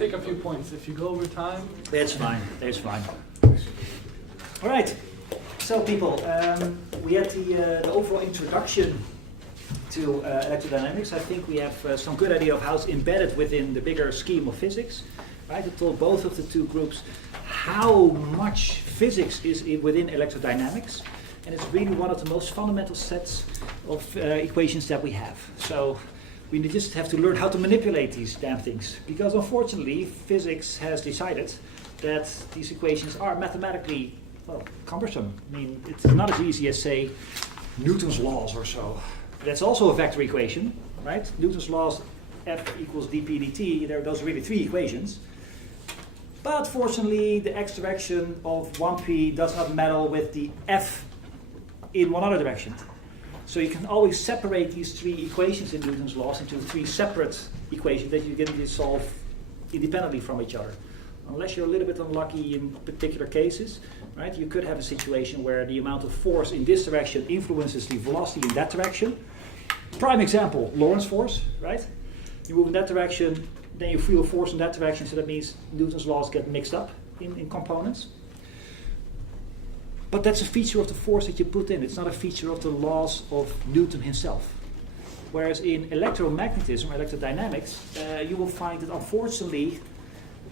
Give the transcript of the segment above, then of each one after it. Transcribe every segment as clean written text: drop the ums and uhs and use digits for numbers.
take a few points. If you go over time, that's fine. That's fine. All right. So, people, we had the overall introduction to electrodynamics. I think we have some good idea of how it's embedded within the bigger scheme of physics. Right? I told both of the two groups how much physics is within electrodynamics, and it's really one of the most fundamental sets of equations that we have. So we just have to learn how to manipulate these damn things, because unfortunately physics has decided that these equations are mathematically, well, cumbersome. I mean, it's not as easy as, say, Newton's laws or so. That's also a vector equation, right? Newton's laws, F equals dp dt, those are really three equations. But fortunately, the x direction of 1p does not meddle with the f in one other direction. So you can always separate these three equations in Newton's laws into three separate equations that you can solve independently from each other. Unless you're a little bit unlucky in particular cases, right? You could have a situation where the amount of force in this direction influences the velocity in that direction. Prime example, Lorentz force, right? You move in that direction, then you feel force in that direction, so that means Newton's laws get mixed up in components. But that's a feature of the force that you put in. It's not a feature of the laws of Newton himself. Whereas in electromagnetism or electrodynamics, you will find that unfortunately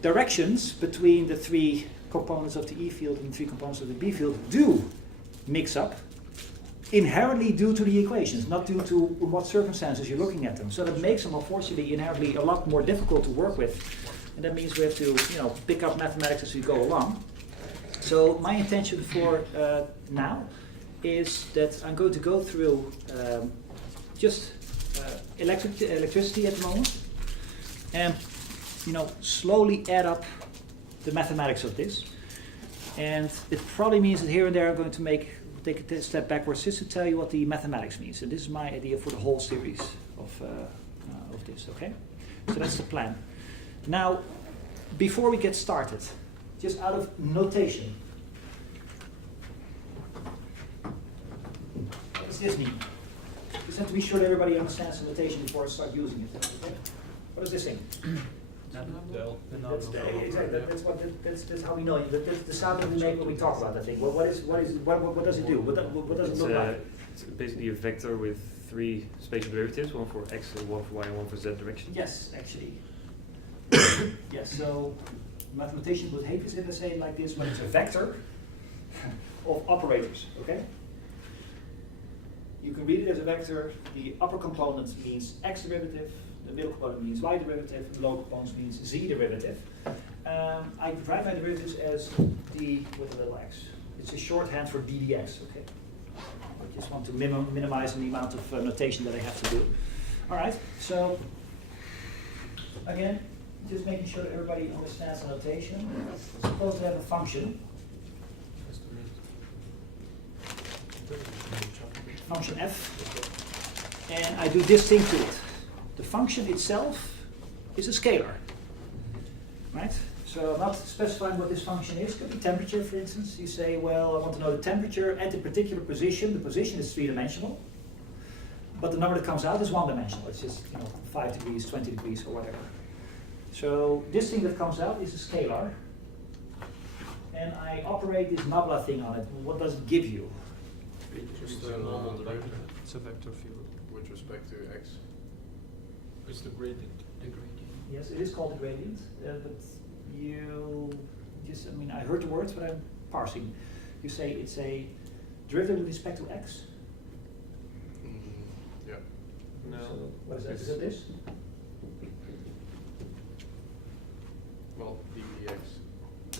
directions between the three components of the E field and the three components of the B field do mix up, inherently due to the equations, not due to what circumstances you're looking at them. So that makes them, unfortunately, inherently a lot more difficult to work with. And that means we have to, pick up mathematics as we go along. So my intention for now is that I'm going to go through just electricity at the moment, and slowly add up the mathematics of this. And it probably means that here and there I'm going to take a step backwards just to tell you what the mathematics means. And this is my idea for the whole series of this, okay? So that's the plan. Now, before we get started, just out of notation, what does this mean? Just have to be sure that everybody understands the notation before I start using it. Okay? What does this thing? That's how we know it. That's the sound that we make when we talk about that thing. What does it do? What does it look like? It's basically a vector with three spatial derivatives, one for x, and one for y, and one for z direction. Yes, actually. Yes, so mathematicians would hate this if I say it like this, but it's a vector of operators, okay? You can read it as a vector. The upper component means x derivative, the middle component means y derivative, the lower component means z derivative. I write my derivatives as d with a little x. It's a shorthand for d dx, okay? I just want to minimize the amount of notation that I have to do. All right, so again, just making sure that everybody understands the notation. Suppose we have a function. Function f, and I do this thing to it. The function itself is a scalar, right? So I'm not specifying what this function is. It could be temperature, for instance. You say, well, I want to know the temperature at a particular position. The position is three-dimensional, but the number that comes out is one-dimensional. It's just 5 degrees, 20 degrees, or whatever. So this thing that comes out is a scalar, and I operate this nabla thing on it. What does it give you? Just a normal derivative. It's a vector field. With respect to x. It's the gradient. Yes, it is called the gradient, but you just, I heard the words, but I'm parsing. You say it's a derivative with respect to x? Yeah. No. So what is that? Is it this? Well, dx.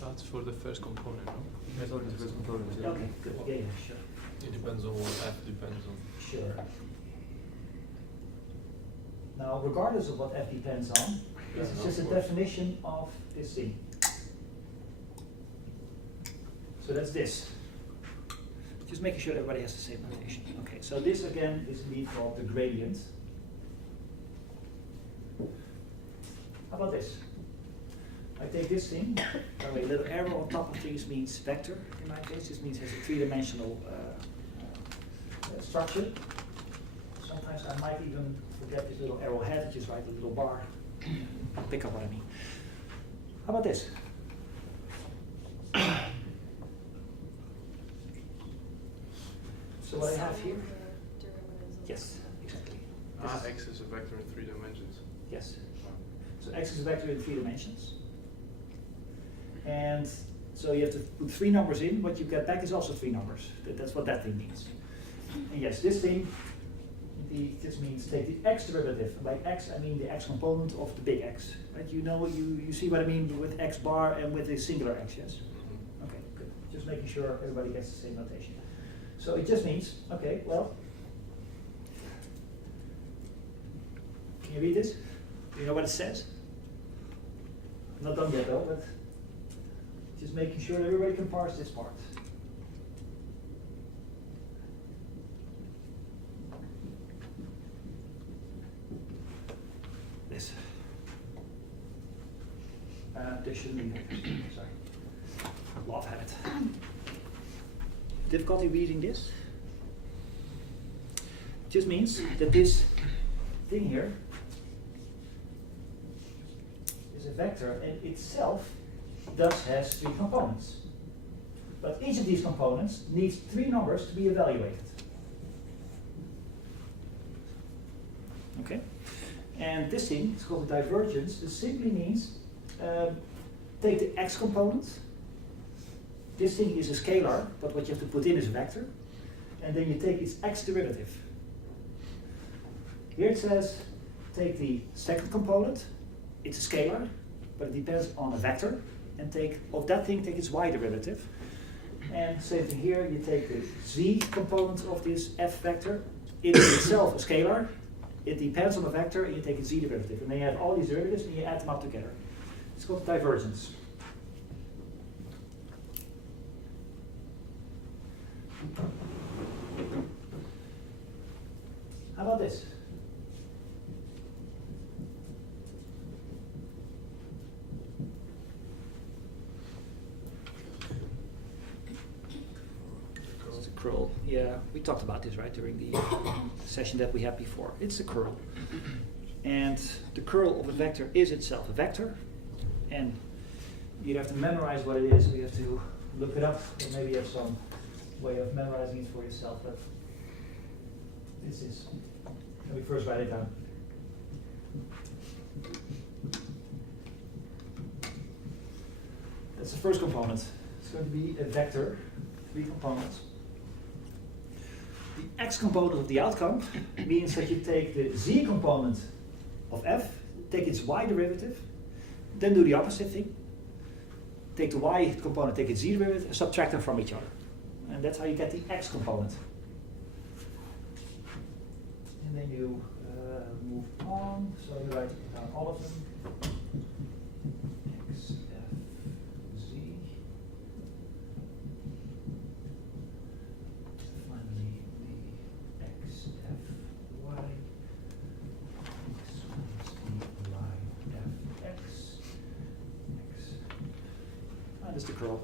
That's for the first component, no? That's only the first component. Yeah. Okay, good. Yeah, sure. It depends on what f depends on. Sure. Now, regardless of what f depends on, this is just a definition of this thing. So that's this. Just making sure that everybody has the same notation. Okay, so this again is indeed called the gradient. How about this? I take this thing, by the way, a little arrow on top of things means vector in my case. This means it has a three-dimensional structure. Sometimes I might even forget this little arrowhead, just write a little bar. Pick up what I mean. How about this? So what I have here? Yes, exactly. This is- X is a vector in 3 dimensions. Yes. So x is a vector in 3 dimensions. And so you have to put 3 numbers in. What you get back is also 3 numbers. That's what that thing means. And yes, this thing indeed just means take the x derivative. And by x, I mean the x component of the big X. Right? You know, you see what I mean with x bar and with a singular x, yes? Okay, good. Just making sure everybody gets the same notation. So it just means, okay, well, can you read this? Do you know what it says? I'm not done yet though, but just making sure that everybody can parse this part. This. There shouldn't be vectors. Sorry. Law of habit. Difficulty reading this? Just means that this thing here is a vector and itself thus has 3 components. But each of these components needs 3 numbers to be evaluated. Okay? And this thing is called the divergence. This simply means take the x component. This thing is a scalar, but what you have to put in is a vector. And then you take its x derivative. Here it says take the second component. It's a scalar, but it depends on a vector. And take of that thing, take its y derivative. And same thing here, you take the z component of this f vector. It is itself a scalar. It depends on a vector, and you take its z derivative. And then you have all these derivatives, and you add them up together. It's called divergence. How about this? It's a curl. Yeah, we talked about this, right, during the session that we had before. It's a curl. And the curl of a vector is itself a vector. And you have to memorize what it is, so you have to look it up, or maybe you have some way of memorizing it for yourself. But this is, let me first write it down. That's the first component. It's going to be a vector, 3 components. The x component of the outcome means that you take the z component of f, take its y derivative, then do the opposite thing. Take the y component, take its z derivative, and subtract them from each other. And that's how you get the x component. And then you move on, so you write down all of them. X, F, Z. Finally, the X, F, Y. X minus the Y, F, X. X. And that's the curl.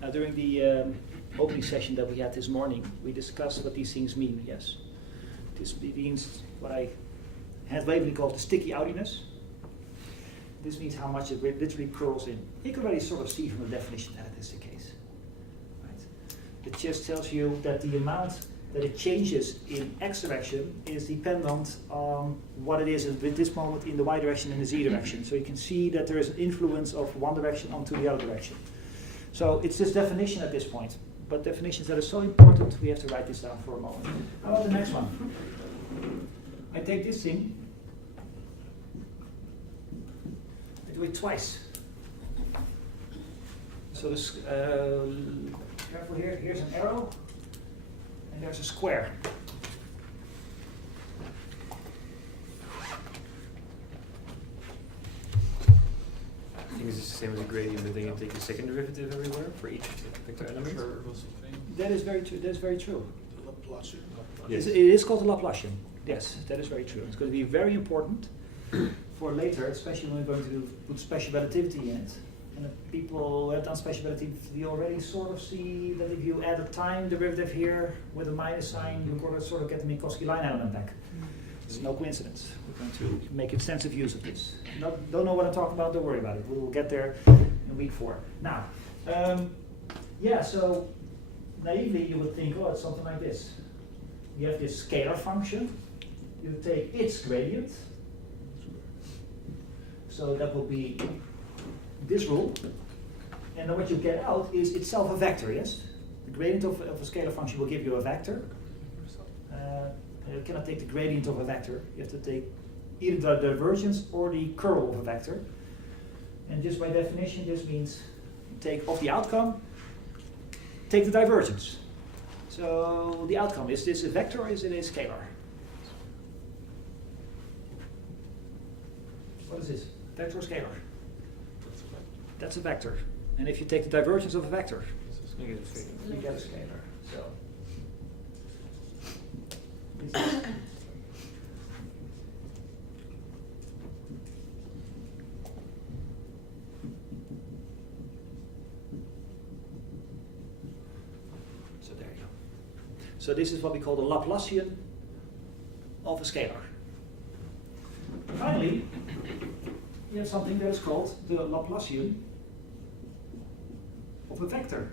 Now, during the opening session that we had this morning, we discussed what these things mean, yes? This means what I had vaguely called the sticky outiness. This means how much it literally curls in. You can already sort of see from the definition that it is the case. Right? It just tells you that the amount that it changes in x direction is dependent on what it is at this moment in the y direction and the z direction. So you can see that there is an influence of one direction onto the other direction. So it's this definition at this point. But definitions that are so important, we have to write this down for a moment. How about the next one? I take this thing, I do it twice. So this, careful here, here's an arrow, and there's a square. I think it's the same as a gradient, but then you take a second derivative everywhere for each vector element. That is very true. That is very true. The Laplacian. Yes. It is called a Laplacian. Yes, that is very true. It's going to be very important for later, especially when we're going to put special relativity in it. And if people who have done special relativity already sort of see that if you add a time derivative here with a minus sign, you sort of get the Minkowski line element back. It's no coincidence. We're going to make extensive use of this. Don't know what I'm talking about, don't worry about it. We will get there in week 4. Now, so naively you would think, oh, it's something like this. You have this scalar function. You take its gradient. So that will be this rule. And then what you get out is itself a vector, yes? The gradient of a scalar function will give you a vector. You cannot take the gradient of a vector. You have to take either the divergence or the curl of a vector. And just by definition, this means take off the outcome, take the divergence. So the outcome, is this a vector or is it a scalar? What is this? Vector or scalar? That's a vector. And if you take the divergence of a vector, you get a scalar. So there you go. So this is what we call the Laplacian of a scalar. Finally, you have something that is called the Laplacian of a vector.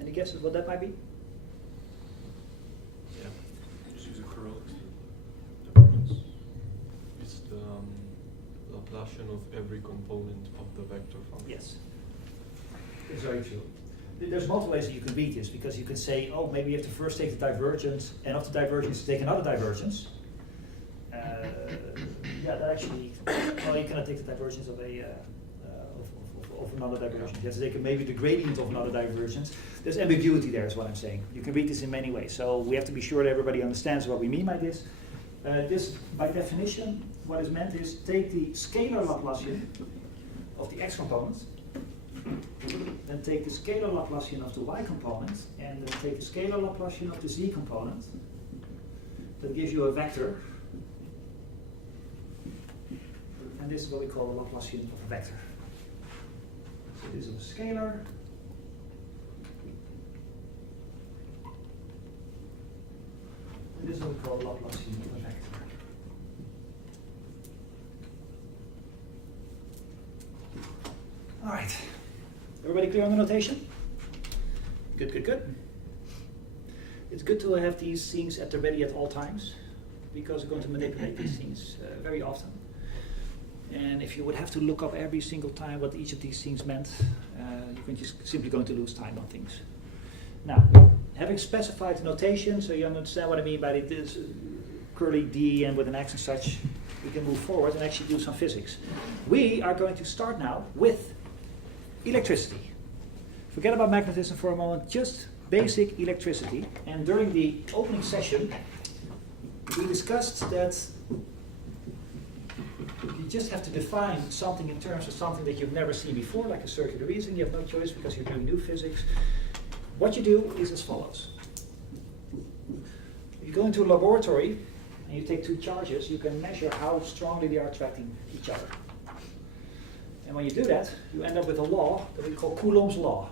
Any guesses what that might be? Yeah. Just use a curl. Divergence. It's the Laplacian of every component of the vector function. Yes. It's very true. There's multiple ways that you can read this, because you can say, oh, maybe you have to first take the divergence, and of the divergence take another divergence. Yeah, that actually, well, you cannot take the divergence of another divergence. You have to take maybe the gradient of another divergence. There's ambiguity there, is what I'm saying. You can read this in many ways, so we have to be sure that everybody understands what we mean by this. This, by definition, what is meant is take the scalar Laplacian of the x component, then take the scalar Laplacian of the y component, and then take the scalar Laplacian of the z component. That gives you a vector. And this is what we call the Laplacian of a vector. So this is a scalar. And this is what we call the Laplacian of a vector. All right. Everybody clear on the notation? Good, good, good. It's good to have these things at the ready at all times, because we're going to manipulate these things very often. And if you would have to look up every single time what each of these things meant, you're just simply going to lose time on things. Now, having specified the notation, so you understand what I mean by this curly D and with an X and such, we can move forward and actually do some physics. We are going to start now with electricity. Forget about magnetism for a moment, just basic electricity. And during the opening session, we discussed that you just have to define something in terms of something that you've never seen before, like a circular reasoning. You have no choice because you're doing new physics. What you do is as follows. If you go into a laboratory and you take two charges, you can measure how strongly they are attracting each other. And when you do that, you end up with a law that we call Coulomb's law.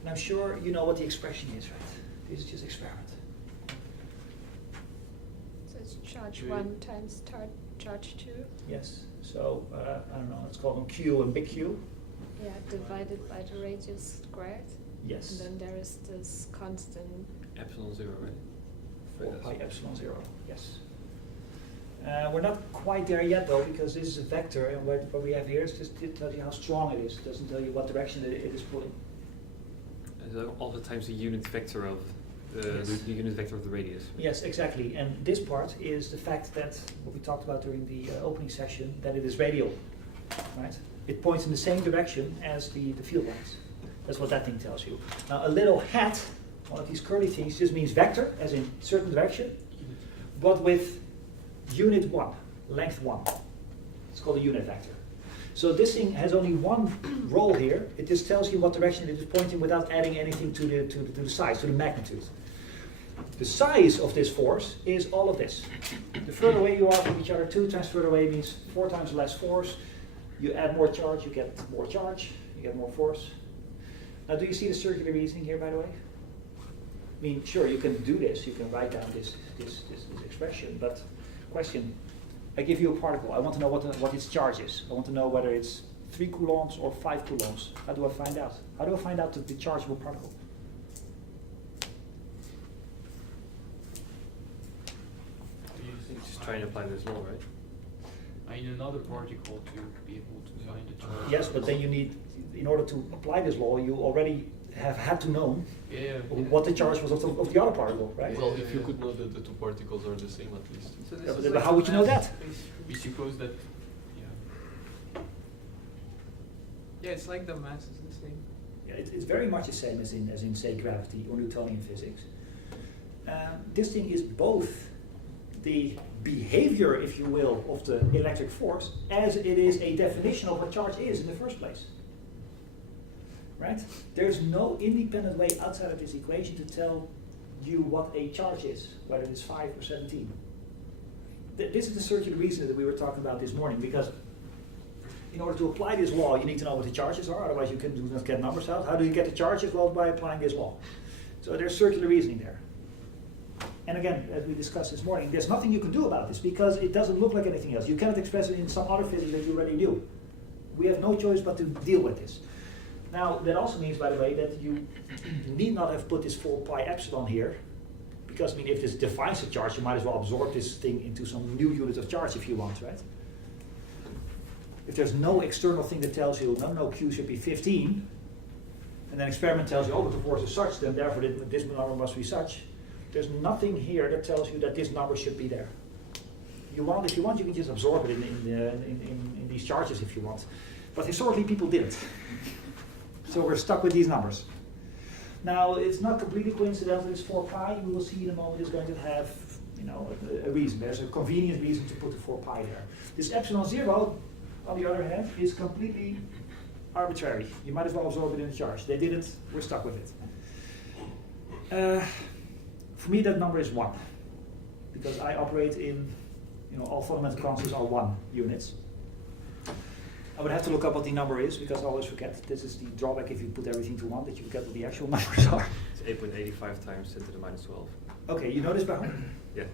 And I'm sure you know what the expression is, right? This is just experiment. So it's charge 1 times charge 2. Yes. So, I don't know, let's call them Q and big Q. Yeah, divided by the radius squared. Yes. And then there is this constant. Epsilon 0, right? 4 pi epsilon 0, yes. We're not quite there yet though, because this is a vector, and what we have here is just it tells you how strong it is. It doesn't tell you what direction it is pulling. All the times the unit vector of the unit vector of the radius. Yes, exactly. And this part is the fact that what we talked about during the opening session, that it is radial, right? It points in the same direction as the field lines. That's what that thing tells you. Now, a little hat, one of these curly things, just means vector, as in certain direction, but with unit 1, length 1. It's called a unit vector. So this thing has only one role here. It just tells you what direction it is pointing without adding anything to the size, to the magnitude. The size of this force is all of this. The further away you are from each other, 2 times further away means 4 times less force. You add more charge, you get more charge. You get more force, Now, do you see the circular reasoning here, by the way? I mean, sure, you can do this. You can write down this expression, but question, I give you a particle. I want to know what its charge is. I want to know whether it's 3 coulombs or 5 coulombs. How do I find out? How do I find out the charge of a particle? Do you think Just try and apply this law, right? I need another particle to be able to find the charge? Yes, but then you need, in order to apply this law, you already have had to know Yeah. what the charge was of the other particle, right? Well, if you could know that the two particles are the same at least. So this Yeah, is but like how would you know mass. that? We suppose that, yeah. Yeah, it's like the mass is the same. Yeah, it's very much the same as in say gravity or Newtonian physics. This thing is both the behavior, if you will, of the electric force, as it is a definition of what charge is in the first place. Right? There's no independent way outside of this equation to tell you what a charge is, whether it's 5 or 17. This is the circular reasoning that we were talking about this morning, because in order to apply this law, you need to know what the charges are, otherwise you can do not get numbers out. How do you get the charges? Well, by applying this law. So there's circular reasoning there. And again, as we discussed this morning, there's nothing you can do about this because it doesn't look like anything else. You cannot express it in some other physics that you already do. We have no choice but to deal with this. Now, that also means, by the way, that you need not have put this 4 pi epsilon here, because I mean, if this defines a charge, you might as well absorb this thing into some new unit of charge if you want, right? If there's no external thing that tells you, no, Q should be 15, and then experiment tells you, oh, but the force is such, then therefore this number must be such. There's nothing here that tells you that this number should be there. If you want, you can just absorb it in these charges if you want. But historically, people didn't. So we're stuck with these numbers. Now, it's not completely coincidental. This 4 pi, we will see in a moment, is going to have, you know, a reason. There's a convenient reason to put the 4 pi there. This epsilon 0, on the other hand, is completely arbitrary. You might as well absorb it in the charge. They didn't. We're stuck with it. For me, that number is 1, because I operate in, you know, all fundamental constants are 1 units. I would have to look up what the number is, because I always forget. This is the drawback if you put everything to 1, that you forget what the actual numbers are. It's 8.85 times 10 to the minus 12. Okay, you know this by heart? Yeah.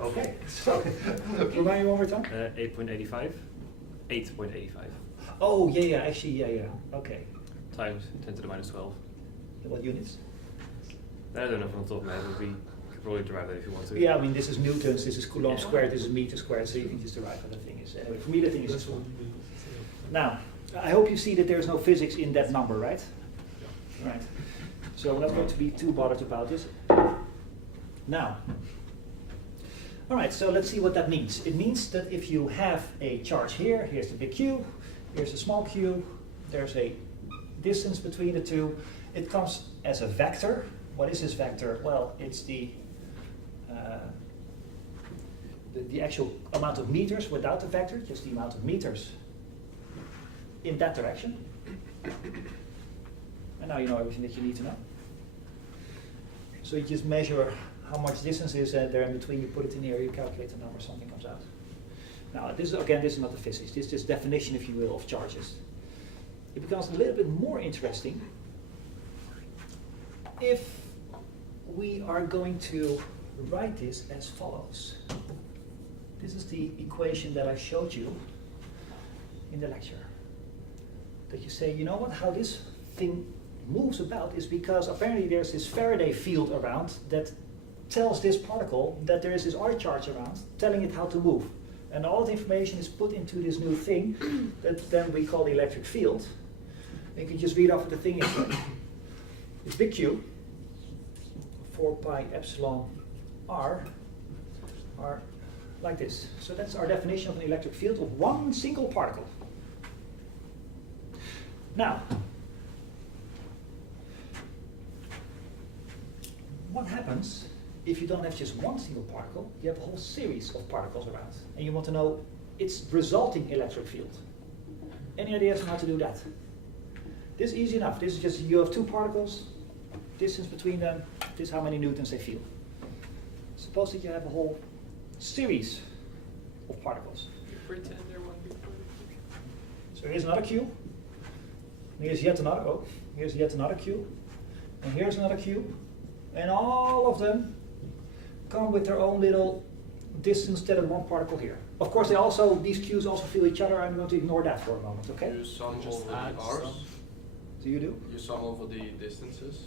Okay, so, remind me one more time? 8.85. 8.85 Oh, yeah, actually, yeah, okay. times 10 to the minus 12. What units? I don't know from the top of my head, but we could probably derive that if you want to. Yeah, I mean, this is newtons, this is coulomb squared, this is meter squared, so you can just derive what the thing is. Anyway, for me, the thing is this one. Now, I hope you see that there's no physics in that number, right? Yeah. Right. So we're not going to be too bothered about this. Now, all right, so let's see what that means. It means that if you have a charge here, here's the big Q, here's the small q, there's a distance between the two. It comes as a vector. What is this vector? Well, it's the actual amount of meters without the vector, just the amount of meters in that direction. And now you know everything that you need to know. So you just measure how much distance is there in between, you put it in here, you calculate the number, something comes out. Now this is not the physics, this is definition, if you will, of charges. It becomes a little bit more interesting if we are going to write this as follows. This is the equation that I showed you in the lecture. That you say, you know what, how this thing moves about is because apparently there's this Faraday field around that tells this particle that there is this other charge around, telling it how to move. And all the information is put into this new thing that then we call the electric field. And you can just read off what the thing is. It's big Q, 4 pi epsilon r, are like this. So that's our definition of an electric field of one single particle. Now, what happens if you don't have just one single particle, you have a whole series of particles around, and you want to know its resulting electric field? Any ideas on how to do that? This is easy enough. This is just, you have two particles, distance between them, this is how many newtons they feel. Suppose that you have a whole series of particles. You pretend there won't be. So here's another Q. Here's yet another, oh, here's yet another cube. And here's another cube. And all of them come with their own little distance to one particle here. Of course, these cubes also feel each other. I'm going to ignore that for a moment, okay? You sum Just over add the r's. some. Do you do? You sum over the distances,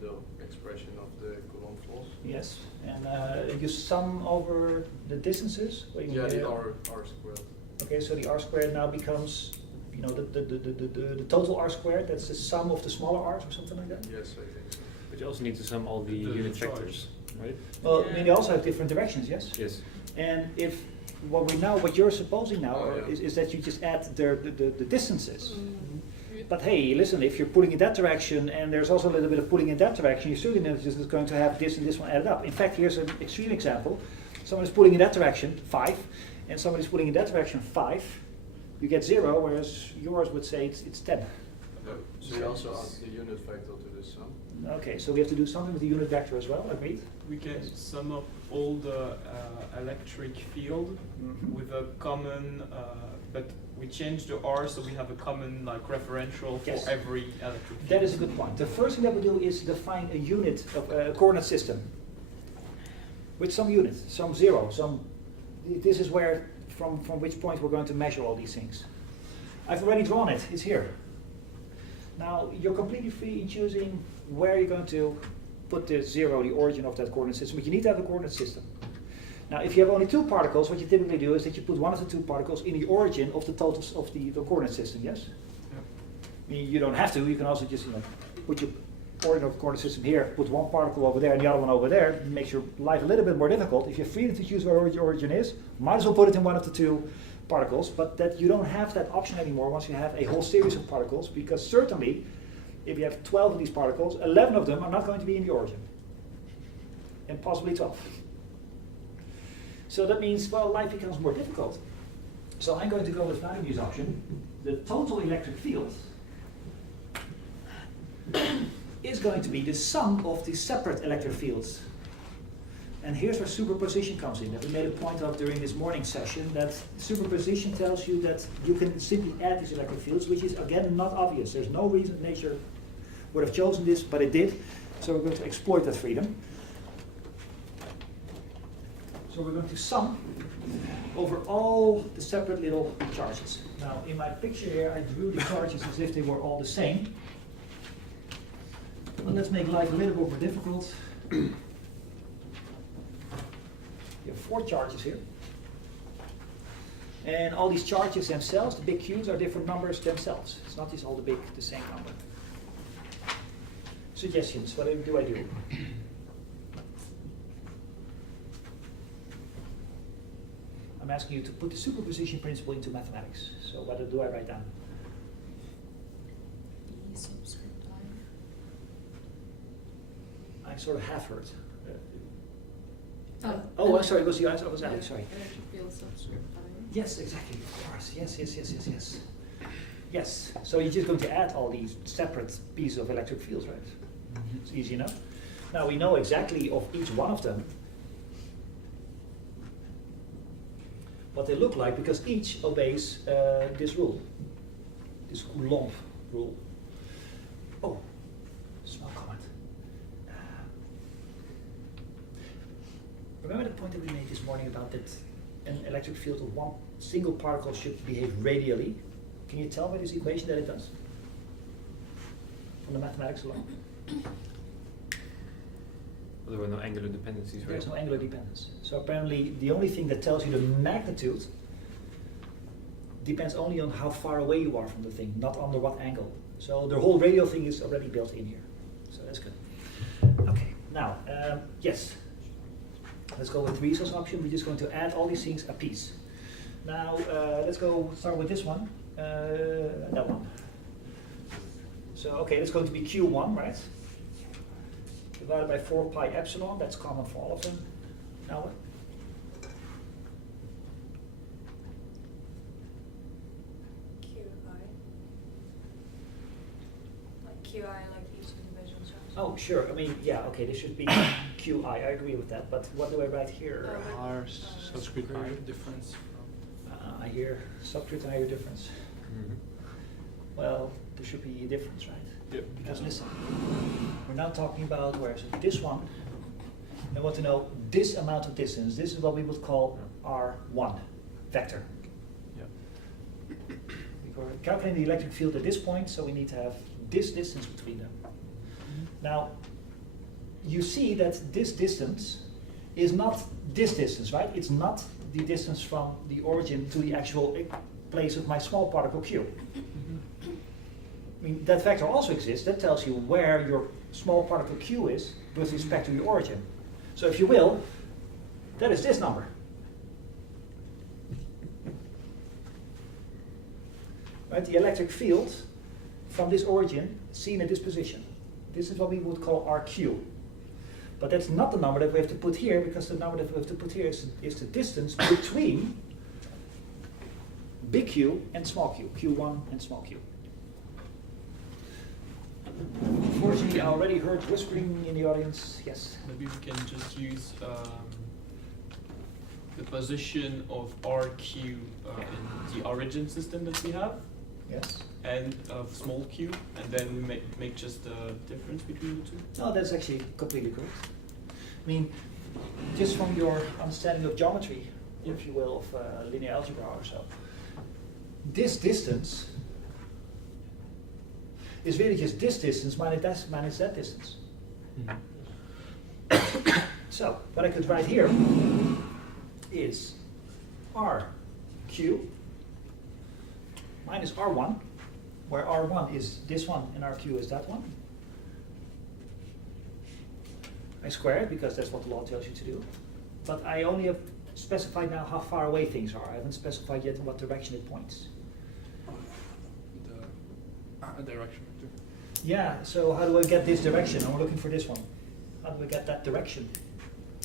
the expression of the Coulomb laws. Yes. And you sum over the distances? What do you Yeah, mean? the r squared. Okay, so the r squared now becomes, the total r squared, that's the sum of the smaller r's or something like that? Yes, I think so. But you also need to sum all the The unit charge. vectors, right? Well, I mean, they also have different directions, yes? Yes. And if what you're supposing now Oh, yeah. is that you just add the distances. Mm. But hey, listen, if you're pulling in that direction and there's also a little bit of pulling in that direction, you're certainly not just going to have this and this one added up. In fact, here's an extreme example. Someone is pulling in that direction, 5, and someone is pulling in that direction, 5. You get 0, whereas yours would say it's 10. So you also add the unit vector to the sum. Okay, so we have to do something with the unit vector as well, agreed? We can sum up all the electric field Mhm. with a common, but we change the R so we have a common like referential for Yes. every electric field. That is a good point. The first thing that we do is define a unit of a coordinate system with some unit, some 0, this is where, from which point we're going to measure all these things. I've already drawn it, it's here. Now, you're completely free in choosing where you're going to put the 0, the origin of that coordinate system, but you need to have a coordinate system. Now, if you have only 2 particles, what you typically do is that you put one of the 2 particles in the origin of the totals of the coordinate system, yes? I mean, you don't have to, you can also just put your origin of the coordinate system here, put one particle over there and the other one over there. It makes your life a little bit more difficult. If you're free to choose where your origin is, might as well put it in one of the 2 particles, but that you don't have that option anymore once you have a whole series of particles, because certainly, if you have 12 of these particles, 11 of them are not going to be in the origin, and possibly 12. So that means, well, life becomes more difficult. So I'm going to go with Vladimir's option. The total electric field is going to be the sum of the separate electric fields. And here's where superposition comes in, that we made a point of during this morning session, that superposition tells you that you can simply add these electric fields, which is, again, not obvious. There's no reason nature would have chosen this, but it did. So we're going to exploit that freedom. So we're going to sum over all the separate little charges. Now, in my picture here, I drew the charges as if they were all the same. Well, let's make life a little bit more difficult. You have 4 charges here. And all these charges themselves, the big cubes, are different numbers themselves. It's not just all the same number. Suggestions, what do I do? I'm asking you to put the superposition principle into mathematics. So what do I write down? E subscript I. I sort of have heard. Oh, Oh, I'm sorry, it was you. I was Ali, sorry. Electric field subscript I. Yes, exactly, of course. Yes. Yes, so you're just going to add all these separate pieces of electric fields, right? It's easy enough. Now we know exactly of each one of them what they look like, because each obeys this rule, this Coulomb rule. Oh, small comment. Remember the point that we made this morning about that an electric field of one single particle should behave radially? Can you tell by this equation that it does? From the mathematics alone? There were no angular dependencies, right? There's no angular dependence. So apparently the only thing that tells you the magnitude depends only on how far away you are from the thing, not under what angle. So the whole radial thing is already built in here. So that's good. Okay, now, yes. Let's go with Riesel's option. We're just going to add all these things a piece. Now, let's start with this one. That one. So, okay, that's going to be Q1, right? Divided by 4 pi epsilon, that's common for all of them. Now what? QI. Like QI, like each individual charge. Oh, sure. I mean, yeah, okay, this should be Qi. I agree with that. But what do I write here? R subscript I. difference from. I hear subscript and I hear difference. Mhm. Well, there should be a difference, right? Yep. Because listen, we're now talking about where so this one, I want to know this amount of distance. This is what we would call R1 vector. Yeah. We're calculating the electric field at this point, so we need to have this distance between them. Now, you see that this distance is not this distance, right? It's not the distance from the origin to the actual place of my small particle Q. I mean, that vector also exists. That tells you where your small particle Q is with respect to the origin. So if you will, that is this number. Right? The electric field from this origin seen at this position. This is what we would call RQ. But that's not the number that we have to put here, because the number that we have to put here is the distance between big Q and small q, Q1 and small q. Unfortunately, I already heard whispering in the audience. Yes? Maybe we can just use the position of RQ in the origin system that we have, Yes? and of small q, and then make just the difference between the two. No, that's actually completely correct. I mean, just from your understanding of geometry, if you will, of linear algebra or so, this distance is really just this distance minus that distance. So, what I could write here is RQ minus R1, where R1 is this one and RQ is that one. I square it because that's what the law tells you to do. But I only have specified now how far away things are. I haven't specified yet in what direction it points. The direction. Yeah, so how do I get this direction? I'm looking for this one. How do I get that direction?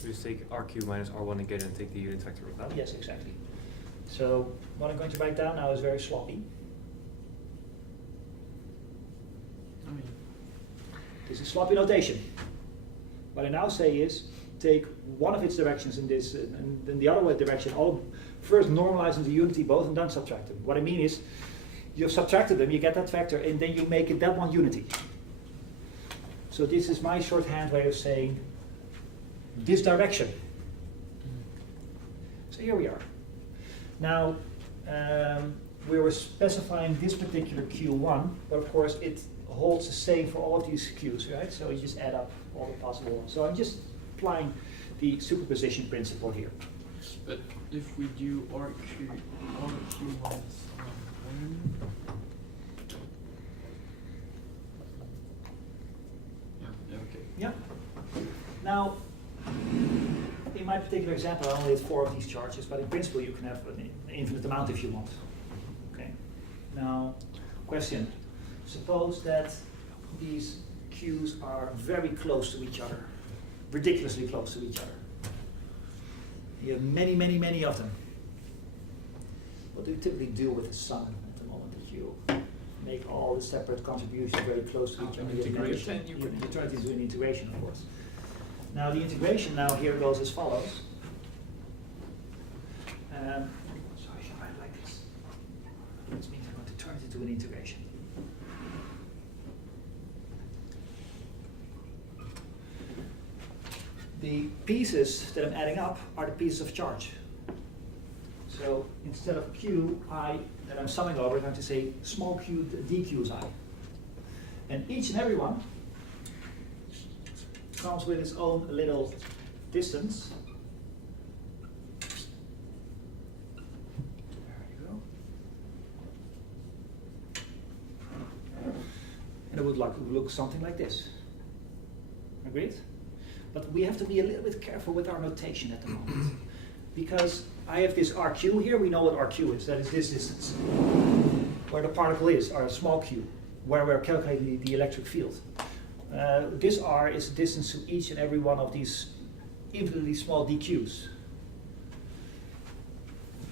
We just take RQ minus R1 again and take the unit vector of that. Yes, exactly. So what I'm going to write down now is very sloppy. This is sloppy notation. What I now say is take one of its directions in this and then the other way direction, all first normalize into unity both and then subtract them. What I mean is you've subtracted them, you get that vector, and then you make it that one unity. So this is my shorthand way of saying this direction. So here we are. Now, we were specifying this particular Q1, but of course it holds the same for all of these Qs, right? So you just add up all the possible ones. So I'm just applying the superposition principle here. But if we do RQ minus R1, yeah, okay. Yeah. Now, in my particular example, I only had 4 of these charges, but in principle you can have an infinite amount if you want. Okay. Now, question. Suppose that these Qs are very close to each other, ridiculously close to each other. You have many, many, many of them. What do you typically do with the sun at the moment that you make all the separate contributions very close to each other? Integration. You try to do an integration, of course. Now the integration now here goes as follows. Sorry, I should write it like this. This means I'm going to turn it into an integration. The pieces that I'm adding up are the pieces of charge. So instead of Q, that I'm summing over, I'm going to say small q dqs I. And each and every one comes with its own little distance. There you go. And it would look something like this. Agreed? But we have to be a little bit careful with our notation at the moment. Because I have this RQ here, we know what RQ is, that is this distance. Where the particle is, or a small q, where we're calculating the electric field. This R is the distance to each and every one of these infinitely small dqs.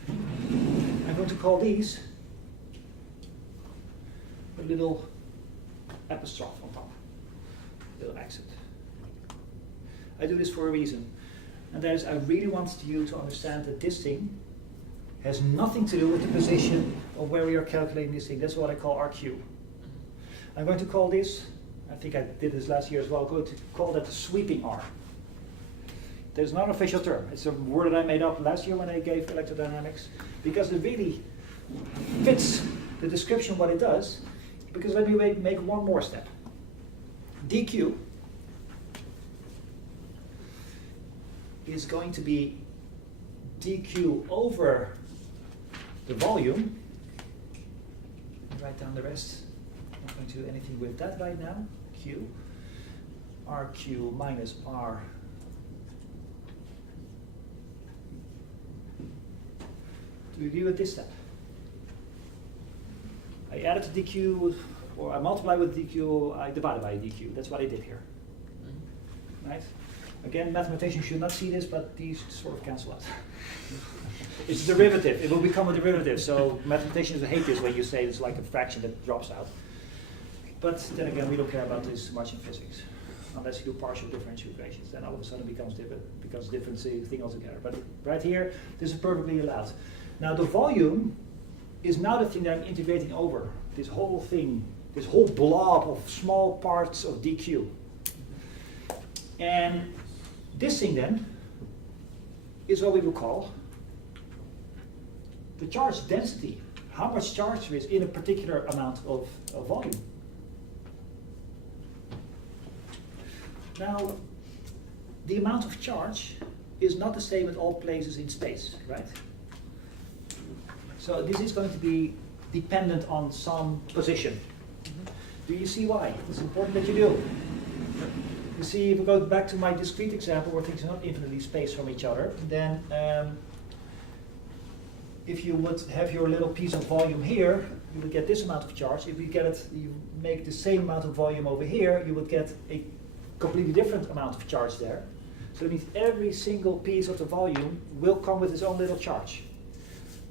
I'm going to call these a little apostrophe on top, little accent. I do this for a reason, and that is I really want you to understand that this thing has nothing to do with the position of where we are calculating this thing. That's what I call RQ. I'm going to call this, I think I did this last year as well, I'm going to call that the sweeping R. There's not an official term. It's a word that I made up last year when I gave electrodynamics, because it really fits the description of what it does. Because let me make one more step. dq is going to be dq over the volume. Write down the rest. I'm not going to do anything with that right now. Q, RQ minus R. Do you agree with this step? I added to dq, or I multiply with dq, I divided by dq. That's what I did here. Right? Again, mathematicians should not see this, but these sort of cancel out. It's a derivative. It will become a derivative. So mathematicians hate this when you say it's like a fraction that drops out. But then again, we don't care about this much in physics. Unless you do partial differential equations, then all of a sudden it becomes different thing altogether. But right here, this is perfectly allowed. Now the volume is now the thing that I'm integrating over. This whole thing, this whole blob of small parts of dq. And this thing then is what we will call the charge density. How much charge there is in a particular amount of volume. Now, the amount of charge is not the same at all places in space, right? So this is going to be dependent on some position. Do you see why? It's important that you do. You see, if we go back to my discrete example where things are not infinitely spaced from each other, then if you would have your little piece of volume here, you would get this amount of charge. If you make the same amount of volume over here, you would get a completely different amount of charge there. So it means every single piece of the volume will come with its own little charge.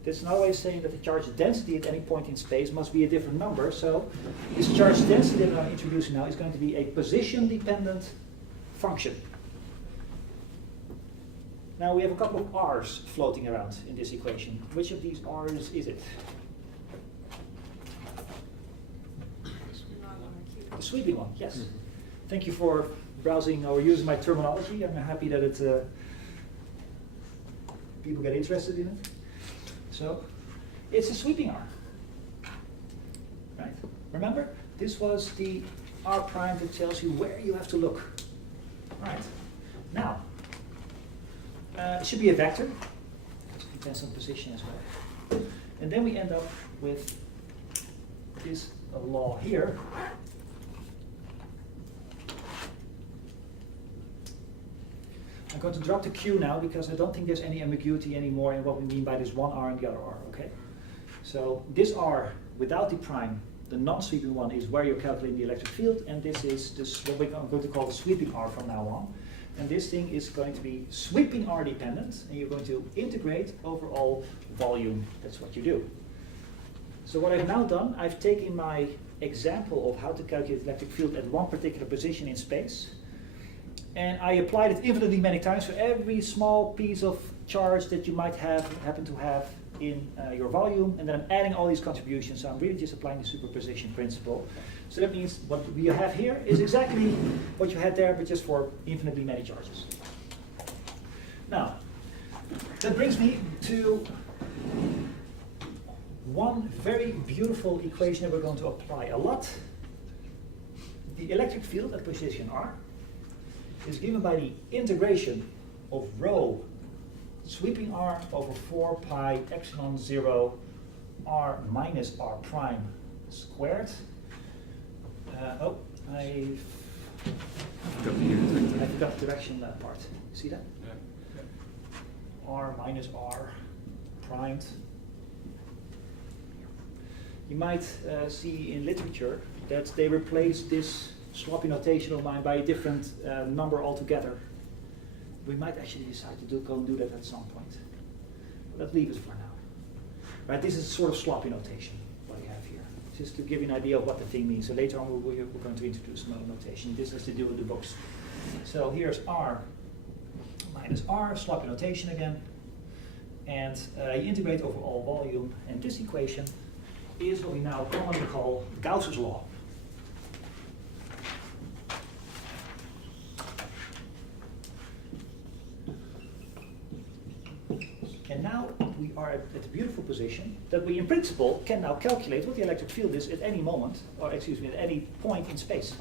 That's another way of saying that the charge density at any point in space must be a different number. So this charge density that I'm introducing now is going to be a position-dependent function. Now we have a couple of r's floating around in this equation. Which of these r's is it? The sweeping one, yes. Mm-hmm. Thank you for browsing or using my terminology. I'm happy that people get interested in it. So, it's a sweeping R. Right? Remember, this was the R prime that tells you where you have to look. Right. Now, it should be a vector. It depends on position as well. And then we end up with this law here. I'm going to drop the Q now because I don't think there's any ambiguity anymore in what we mean by this one R and the other R, okay? So this R without the prime, the non-sweeping one, is where you're calculating the electric field, and this is what we're going to call the sweeping R from now on. And this thing is going to be sweeping R dependent, and you're going to integrate over all volume. That's what you do. So what I've now done, I've taken my example of how to calculate electric field at one particular position in space, and I applied it infinitely many times for every small piece of charge that you might happen to have in your volume, and then I'm adding all these contributions, so I'm really just applying the superposition principle. So that means what we have here is exactly what you had there, but just for infinitely many charges. Now, that brings me to one very beautiful equation that we're going to apply a lot. The electric field at position R is given by the integration of rho sweeping R over 4 pi epsilon 0 R minus R prime squared. I forgot the direction part. See that? Yeah. R minus R primed. You might see in literature that they replace this sloppy notation of mine by a different number altogether. We might actually decide to go and do that at some point. But let's leave it for now. Right, this is sort of sloppy notation, what I have here. Just to give you an idea of what the thing means. So later on we're going to introduce another notation. This has to do with the books. So here's R minus R, sloppy notation again. And you integrate over all volume. And this equation is what we now commonly call Gauss's law. now we are at the beautiful position that we, in principle, can now calculate what the electric field is at any moment, or excuse me, at any point in space.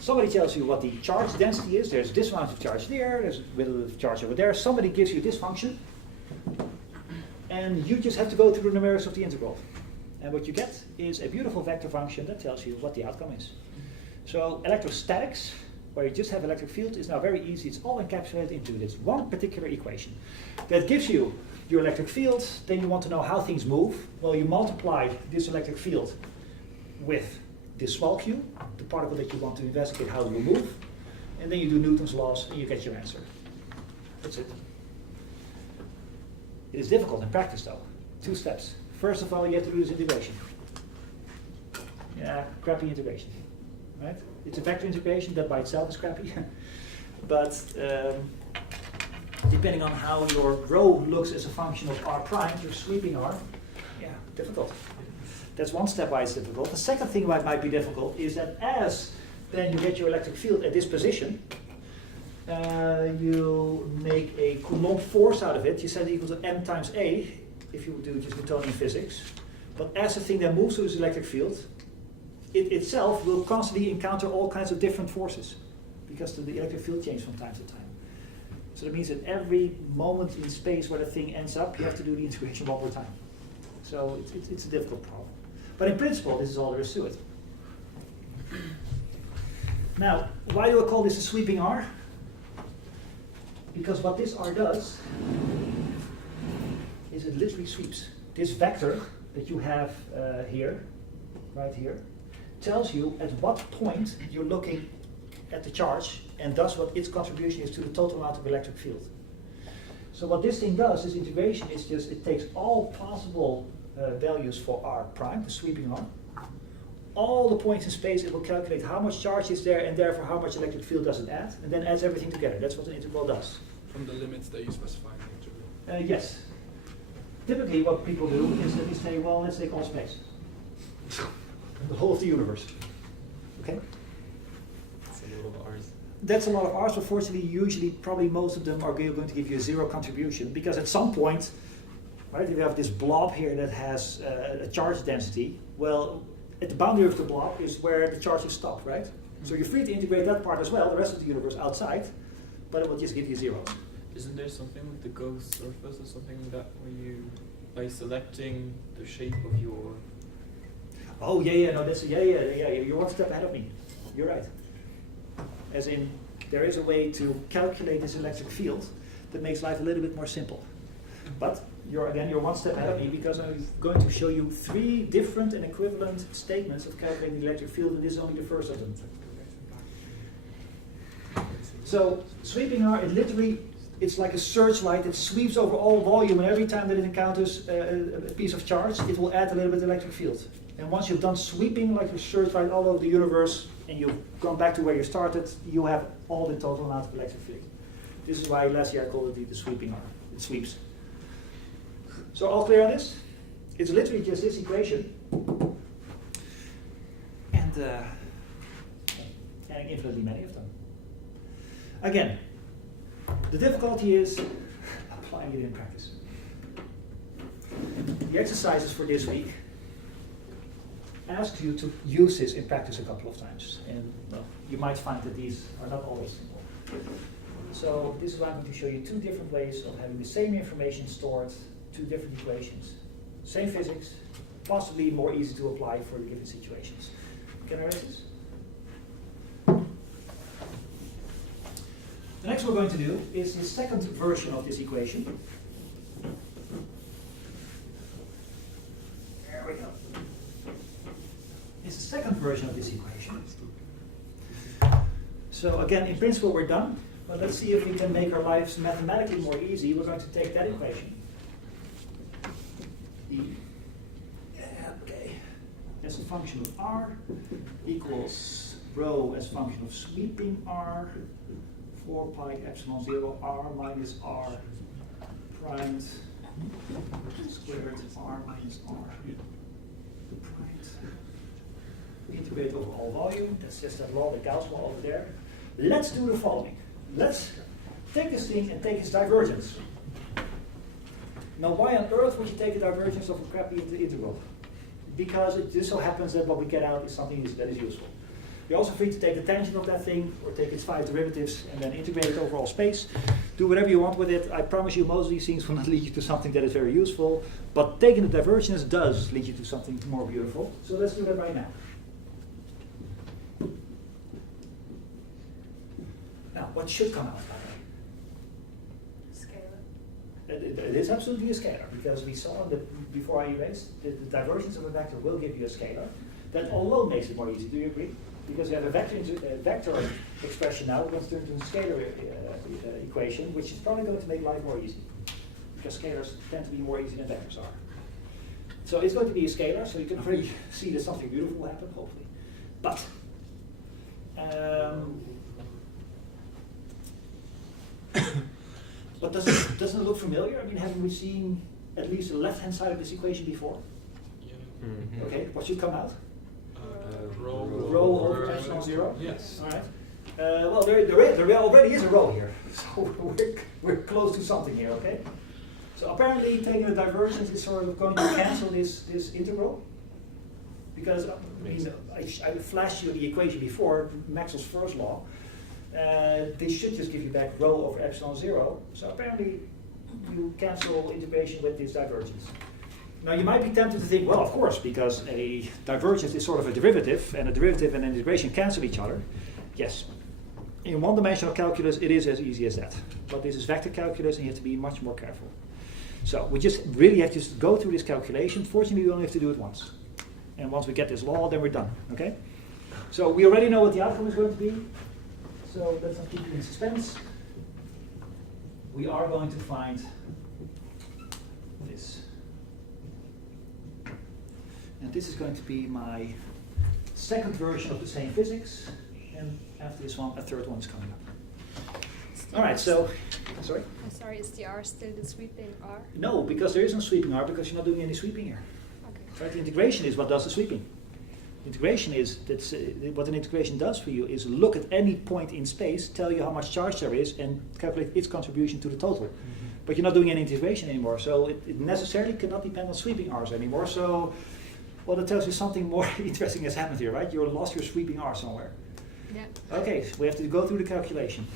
Somebody tells you what the charge density is. There's this amount of charge there, there's a bit of charge over there. Somebody gives you this function, and you just have to go through the numerics of the integral. And what you get is a beautiful vector function that tells you what the outcome is. So electrostatics, where you just have electric field, is now very easy. It's all encapsulated into this one particular equation that gives you your electric field. Then you want to know how things move. Well, you multiply this electric field with this small q, the particle that you want to investigate how it will move, and then you do Newton's laws and you get your answer. That's it. It is difficult in practice though. 2 steps. First of all, you have to do this integration. Yeah, crappy integration. Right? It's a vector integration that by itself is crappy. But depending on how your rho looks as a function of r prime, your sweeping r, yeah, difficult. That's one step why it's difficult. The second thing why it might be difficult is that as then you get your electric field at this position, you make a Coulomb force out of it. You set it equal to m times a, if you do just Newtonian physics. But as the thing that moves through this electric field, it itself will constantly encounter all kinds of different forces because the electric field changes from time to time. So that means that every moment in space where the thing ends up, you have to do the integration one more time. So it's a difficult problem. But in principle, this is all there is to it. Now, why do I call this a sweeping R? Because what this R does is it literally sweeps. This vector that you have here, right here, tells you at what point you're looking at the charge and thus what its contribution is to the total amount of electric field. So what this thing does, this integration, is just it takes all possible values for r prime, the sweeping r, all the points in space. It will calculate how much charge is there and therefore how much electric field does it add, and then adds everything together. That's what an integral does. From the limits that you specify in the integral. Yes. Typically what people do is that they say, well, let's take all space. The whole of the universe. Okay? That's a lot of R's. That's a lot of R's, but fortunately, usually, probably most of them are going to give you a 0 contribution, because at some point, right, if you have this blob here that has a charge density, well, at the boundary of the blob is where the charges stop, right? So you're free to integrate that part as well, the rest of the universe outside, but it will just give you 0. Isn't there something with the ghost surface or something like that where you, by selecting the shape of your... Oh, yeah, no, that's, yeah, you're one step ahead of me. You're right. As in, there is a way to calculate this electric field that makes life a little bit more simple. But you're one step ahead of me, because I'm going to show you 3 different and equivalent statements of calculating the electric field, and this is only the first of them. So sweeping R, it's like a searchlight that sweeps over all volume, and every time that it encounters a piece of charge, it will add a little bit of electric field. And once you've done sweeping like a searchlight all over the universe, and you've gone back to where you started, you have all the total amount of electric field. This is why last year I called it the sweeping R. It sweeps. So all clear on this? It's literally just this equation and infinitely many of them. Again, the difficulty is applying it in practice. The exercises for this week ask you to use this in practice a couple of times, and well, you might find that these are not always simple. So this is why I'm going to show you 2 different ways of having the same information stored, 2 different equations, same physics, possibly more easy to apply for the given situations. Can I raise this? The next we're going to do is the second version of this equation. There we go. It's the second version of this equation. So again, in principle we're done, but let's see if we can make our lives mathematically more easy. We're going to take that equation, okay, as a function of r equals rho as a function of sweeping r, 4 pi epsilon 0 r minus r primed squared r minus r primed. We integrate over all volume. That's just that law, the Gauss law over there. Let's do the following. Let's take this thing and take its divergence. Now, why on earth would you take the divergence of a crappy integral? Because it just so happens that what we get out is something that is useful. You're also free to take the tangent of that thing, or take its 5 derivatives, and then integrate it over all space. Do whatever you want with it. I promise you most of these things will not lead you to something that is very useful, but taking the divergence does lead you to something more beautiful. So let's do that right now. Now, what should come out, by the way? Scalar. It is absolutely a scalar, because we saw that before I erased, the divergence of a vector will give you a scalar. That alone makes it more easy. Do you agree? Because you have a vector expression now, it's turned into a scalar equation, which is probably going to make life more easy. Because scalars tend to be more easy than vectors are. So it's going to be a scalar, so you can already see that something beautiful will happen, hopefully. But, but doesn't it look familiar? I mean, haven't we seen at least the left-hand side of this equation before? Yeah. Mhm. Okay, what should come out? Rho over epsilon 0? Yes. All right. Well, there already is a rho here, so we're close to something here, okay? So apparently taking the divergence is sort of going to cancel this integral. Because I flashed you the equation before, Maxwell's first law. This should just give you back rho over epsilon 0. So apparently you cancel integration with this divergence. Now you might be tempted to think, well, of course, because a divergence is sort of a derivative, and a derivative and an integration cancel each other. Yes. In one-dimensional calculus, it is as easy as that. But this is vector calculus, and you have to be much more careful. So we just really have to just go through this calculation. Fortunately, we only have to do it once. And once we get this law, then we're done. Okay? So we already know what the outcome is going to be. So let's not keep you in suspense. We are going to find this. And this is going to be my second version of the same physics. And after this one, a third one is coming up. All right, so, sorry? I'm sorry, is the R still the sweeping R? No, because there is no sweeping R, because you're not doing any sweeping here. Okay. Right? The integration is what does the sweeping. Integration is, what an integration does for you is look at any point in space, tell you how much charge there is, and calculate its contribution to the total. But you're not doing any integration anymore, so it necessarily cannot depend on sweeping R's anymore. So, well, that tells you something more interesting has happened here, right? You lost your sweeping R somewhere. Yeah. Okay, so we have to go through the calculation.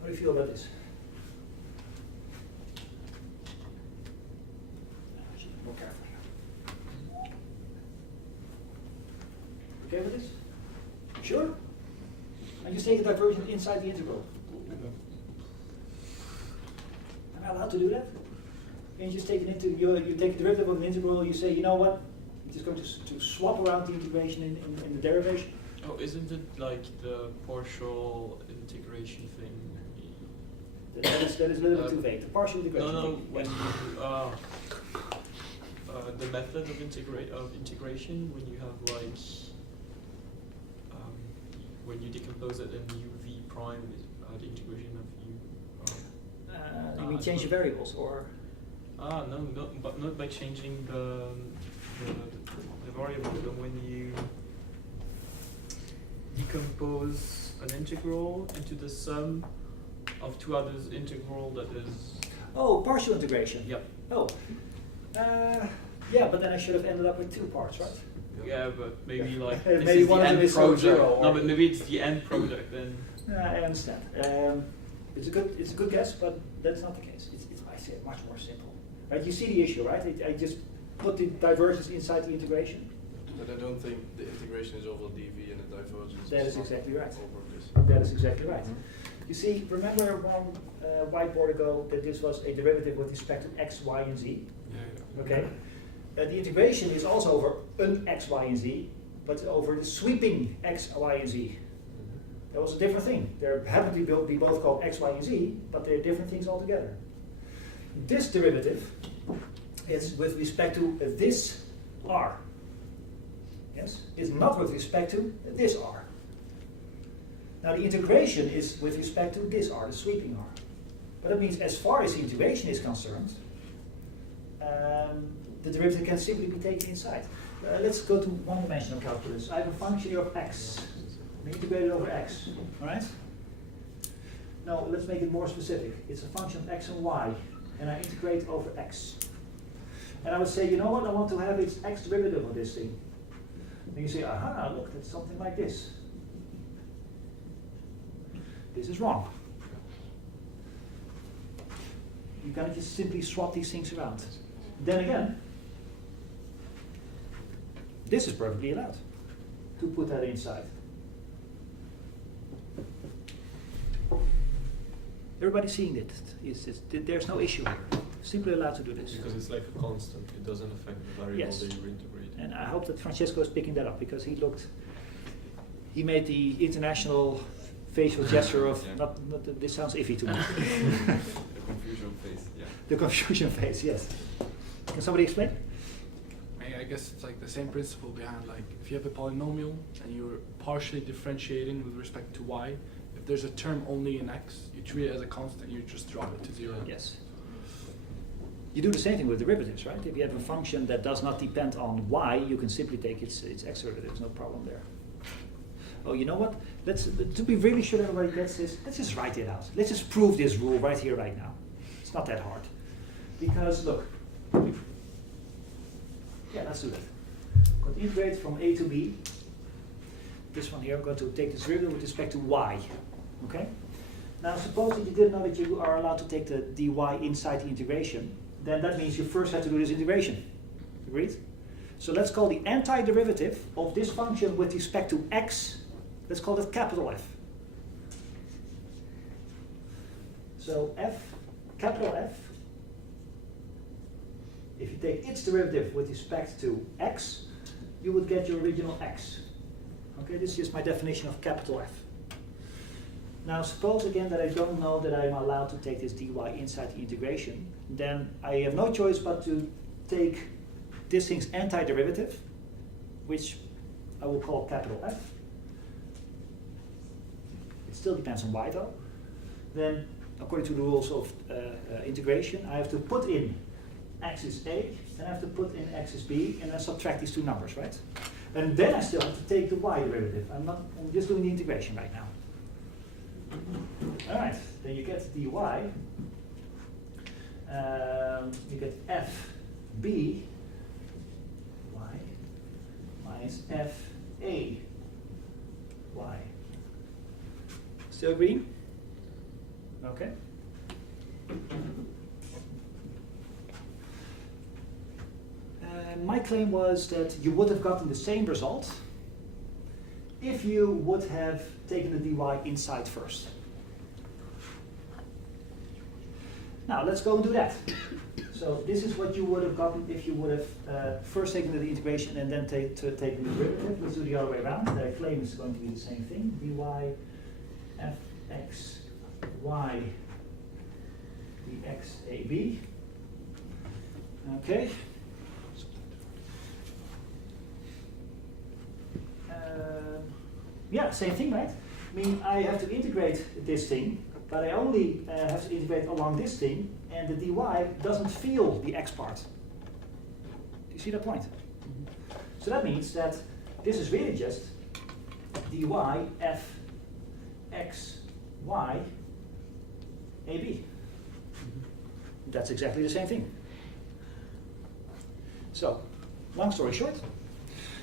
How do you feel about this? More careful. Okay with this? Sure? And just take the divergence inside the integral. Am I allowed to do that? Can you just take it into you take the derivative of an integral, you say, you know what? I'm just going to swap around the integration in the derivation. Oh, isn't it like the partial integration thing? That is a little bit too vague. The partial integration. No, when you the method of integration when you have like when you decompose it in uv prime, the integration of u. You mean change the variables, or? No, but not by changing the variable. But when you decompose an integral into the sum of two others integral that is. Oh, partial integration. Yep. Oh. Yeah, but then I should have ended up with two parts, right? Yeah, but maybe like Maybe this is one the of them end is product. zero, No, or- but maybe it's the end product then. I understand. It's a good guess, but that's not the case. It's I say much more simple. Right? You see the issue, right? I just put the divergence inside the integration. But I don't think the integration is over dv and the divergence That is not exactly right. over this. That is exactly right. You see, remember one whiteboard ago that this was a derivative with respect to x, y, and z? Yeah. Okay. The integration is also over an x, y, and z, but over the sweeping x, y, and z. That was a different thing. They happen to be both called x, y, and z, but they're different things altogether. This derivative is with respect to this r. yes, is not with respect to this r. Now the integration is with respect to this r, the sweeping r. But that means as far as the integration is concerned, the derivative can simply be taken inside. Let's go to one-dimensional calculus. I have a function here of x. We integrate it over x, all right? No, let's make it more specific. It's a function of x and y, and I integrate over x. And I would say, you know what, I want to have its x derivative of this thing. And you say, aha, look, that's something like this. This is wrong. You cannot just simply swap these things around. Then again, this is perfectly allowed to put that inside. Everybody seeing it? There's no issue here. Simply allowed to do this. Because it's like a constant, it doesn't affect the variable Yes. that you integrate. And I hope that Francesco is picking that up because he made the international facial gesture of, Yeah. this sounds iffy to me. The confusion phase, yeah. The confusion phase, yes. Can somebody explain? I guess it's like the same principle behind, like, if you have a polynomial and you're partially differentiating with respect to y, if there's a term only in x, you treat it as a constant, you just drop it to 0. Yes. You do the same thing with derivatives, right? If you have a function that does not depend on y, you can simply take its x derivative, no problem there. Oh, you know what? To be really sure everybody gets this, let's just write it out. Let's just prove this rule right here, right now. It's not that hard. Because, look, yeah, let's do that. I'm going to integrate from a to b. This one here, I'm going to take this derivative with respect to y. Okay? Now, suppose that you didn't know that you are allowed to take the dy inside the integration. Then that means you first have to do this integration. Agreed? So let's call the antiderivative of this function with respect to x, let's call it capital F. So f, capital F, if you take its derivative with respect to x, you would get your original x. Okay, this is my definition of capital F. Now suppose again that I don't know that I'm allowed to take this dy inside the integration, then I have no choice but to take this thing's antiderivative, which I will call capital F. It still depends on y though. Then according to the rules of integration, I have to put in x is a, and I have to put in x is b, and then subtract these two numbers, right? And then I still have to take the y derivative. I'm just doing the integration right now. All right, then you get dy. You get fb y minus fa y. Still agreeing? Okay. My claim was that you would have gotten the same result if you would have taken the dy inside first. Now let's go and do that. So this is what you would have gotten if you would have first taken the integration and then taken the derivative. Let's do the other way around. The claim is going to be the same thing. dy fx y dxab. Okay. Yeah, same thing, right? I mean, I have to integrate this thing, but I only have to integrate along this thing, and the dy doesn't feel the x part. Do you see that point? So that means that this is really just dy f x y ab. That's exactly the same thing. So, long story short,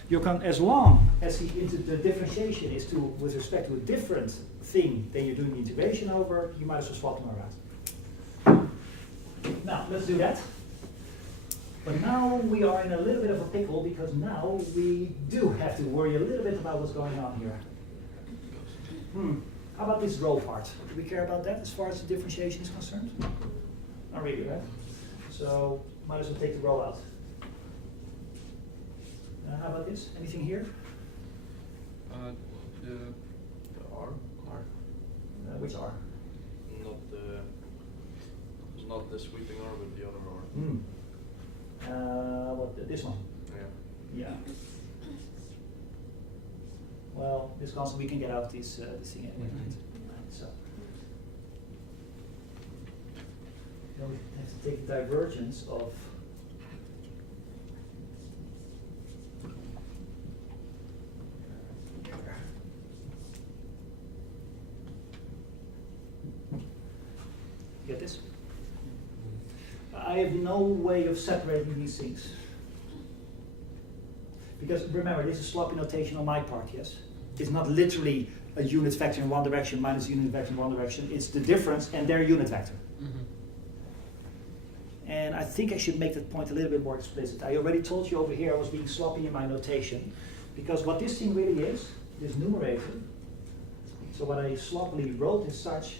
you can, as long as the differentiation is with respect to a different thing than you're doing the integration over, you might as well swap them around. Now, let's do that. But now we are in a little bit of a pickle because now we do have to worry a little bit about what's going on here. How about this row part? Do we care about that as far as the differentiation is concerned? Not really, right? So, might as well take the row out. How about this? Anything here? The R. Which R? Not the sweeping R, but the other R. This one? Yeah. Yeah. Well, this constant we can get out of this thing anyway. Right? So now we have to take the divergence of get this? I have no way of separating these things. Because remember, this is sloppy notation on my part, yes? It's not literally a unit vector in one direction minus a unit vector in one direction. It's the difference and their unit vector. And I think I should make that point a little bit more explicit. I already told you over here I was being sloppy in my notation. Because what this thing really is, this numerator, so what I sloppily wrote as such,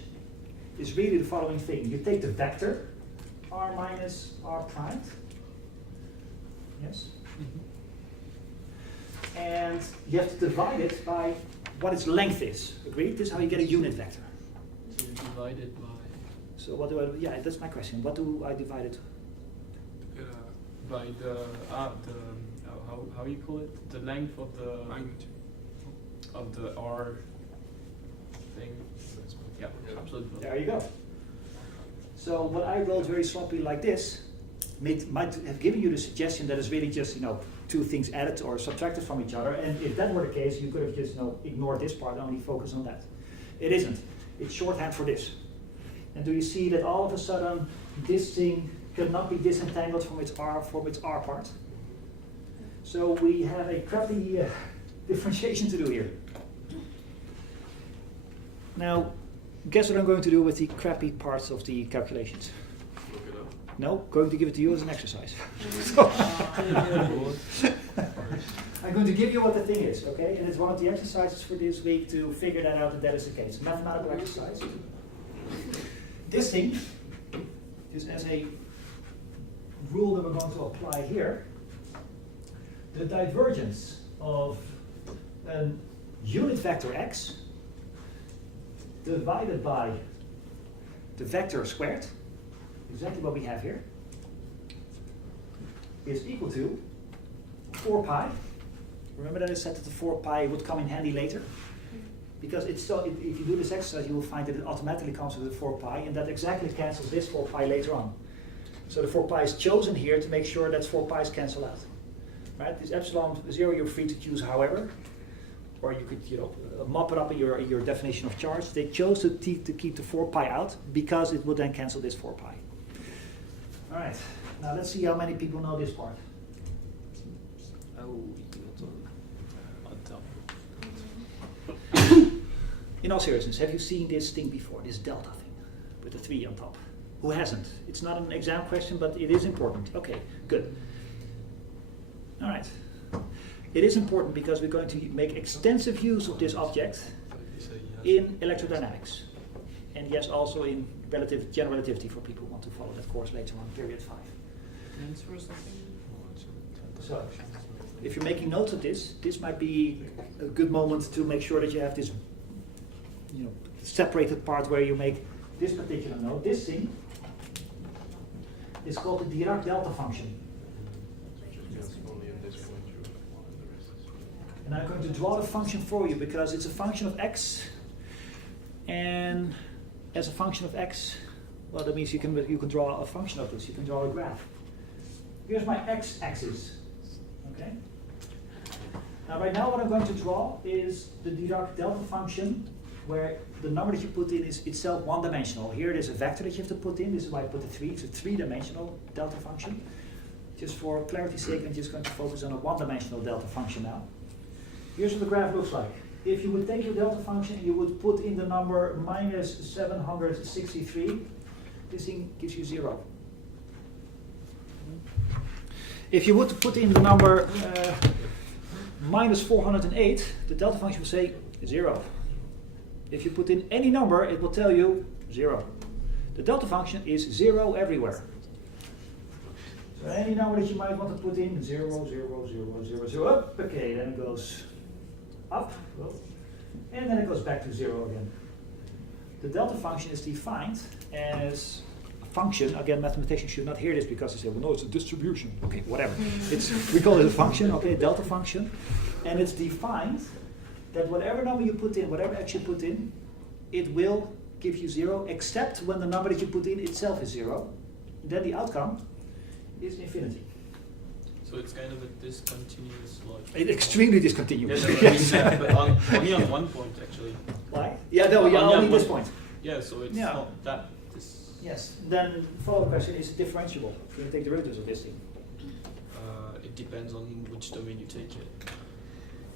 is really the following thing. You take the vector, r minus r prime, yes? And you have to divide it by what its length is. Agreed? This is how you get a unit vector. So you divide it by So what do I do? Yeah, that's my question. What do I divide it? by the how you call it? The length of the R thing. Yeah, absolutely. There you go. So what I wrote very sloppy like this might have given you the suggestion that it's really just, two things added or subtracted from each other. And if that were the case, you could have just, ignored this part and only focus on that. It isn't. It's shorthand for this. And do you see that all of a sudden this thing cannot be disentangled from its R part? So we have a crappy differentiation to do here. Now, guess what I'm going to do with the crappy parts of the calculations? Look it up. No, going to give it to you as an exercise. So I'm going to give you what the thing is, okay? And it's one of the exercises for this week to figure that out, that is the case. Mathematical exercise. This thing, just as a rule that we're going to apply here, the divergence of a unit vector x divided by the vector squared, exactly what we have here, is equal to 4 pi. Remember that I said that the 4 pi would come in handy later? Because it's so, if you do this exercise, you will find that it automatically comes with the 4 pi, and that exactly cancels this 4 pi later on. So the 4 pi is chosen here to make sure that 4 pi's cancel out. Right? This epsilon 0 you're free to choose however, or you could mop it up in your definition of charge. They chose to keep the 4 pi out because it would then cancel this 4 pi. All right, now let's see how many people know this part. Oh, on top. In all seriousness, have you seen this thing before, this delta thing, with the 3 on top? Who hasn't? It's not an exam question, but it is important. Okay, good. All right. It is important because we're going to make extensive use of this object in electrodynamics. And yes, also in general relativity for people who want to follow that course later on, period 5. Answer or something? So, if you're making notes of this, this might be a good moment to make sure that you have this, separated part where you make this particular note. This thing is called the Dirac delta function. And I'm going to draw the function for you because it's a function of x, and as a function of x, well, that means you can draw a function of this. You can draw a graph. Here's my x-axis. Okay. Now, right now, what I'm going to draw is the Dirac delta function, where the number that you put in is itself one-dimensional. Here, there's a vector that you have to put in. This is why I put the 3. It's a 3-dimensional delta function. Just for clarity's sake, I'm just going to focus on a one-dimensional delta function now. Here's what the graph looks like. If you would take your delta function and you would put in the number minus 763, this thing gives you 0. If you would put in the number minus 408, the delta function will say 0. If you put in any number, it will tell you 0. The delta function is 0 everywhere. So any number that you might want to put in, 0, 0, 0, 0, 0, up. Okay, then it goes up, and then it goes back to 0 again. The delta function is defined as a function. Again, mathematicians should not hear this because they say, well, no, it's a distribution. Okay, whatever. We call it a function, okay, delta function. And it's defined that whatever number you put in, whatever x you put in, it will give you 0, except when the number that you put in itself is 0. Then the outcome is infinity. So it's kind of a discontinuous logic. It's extremely discontinuous. Yes, but only on one point actually. Why? Yeah, no, yeah, Only only on this one- point. Yeah, so it's Yeah. not that. This, Yes. Then follow-up question, is it differentiable? Can you take derivatives of this thing? it depends on which domain you take it.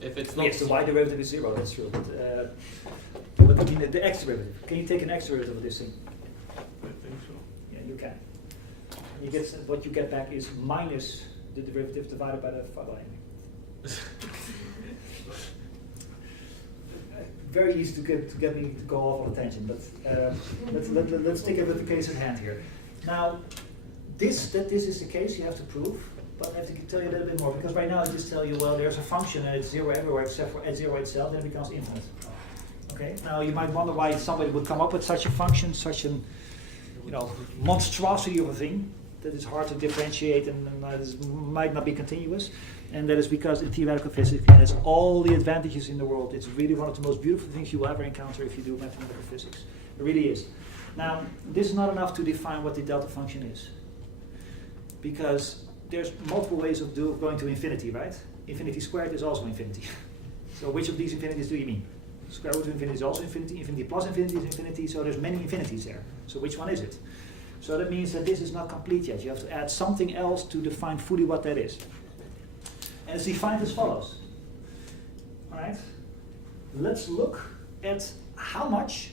If it's not. Yes, the y derivative is 0, that's true. But I mean the x derivative. Can you take an x derivative of this thing? I think so. Yeah, you can. You get what you get back is minus the derivative divided by the following. Very easy to get me to go off on a tangent, but let's stick with the case at hand here. Now, this is the case you have to prove, but I have to tell you a little bit more, because right now I just tell you, well, there's a function and it's 0 everywhere except for at 0 itself, then it becomes infinite. Okay. Now you might wonder why somebody would come up with such a function, such an monstrosity of a thing that is hard to differentiate and might not be continuous. And that is because in theoretical physics it has all the advantages in the world. It's really one of the most beautiful things you will ever encounter if you do mathematical physics. It really is. Now, this is not enough to define what the delta function is, because there's multiple ways of going to infinity, right? Infinity squared is also infinity. So which of these infinities do you mean? Square root of infinity is also infinity, infinity plus infinity is infinity, so there's many infinities there. So which one is it? So that means that this is not complete yet. You have to add something else to define fully what that is. And it's defined as follows. All right? Let's look at how much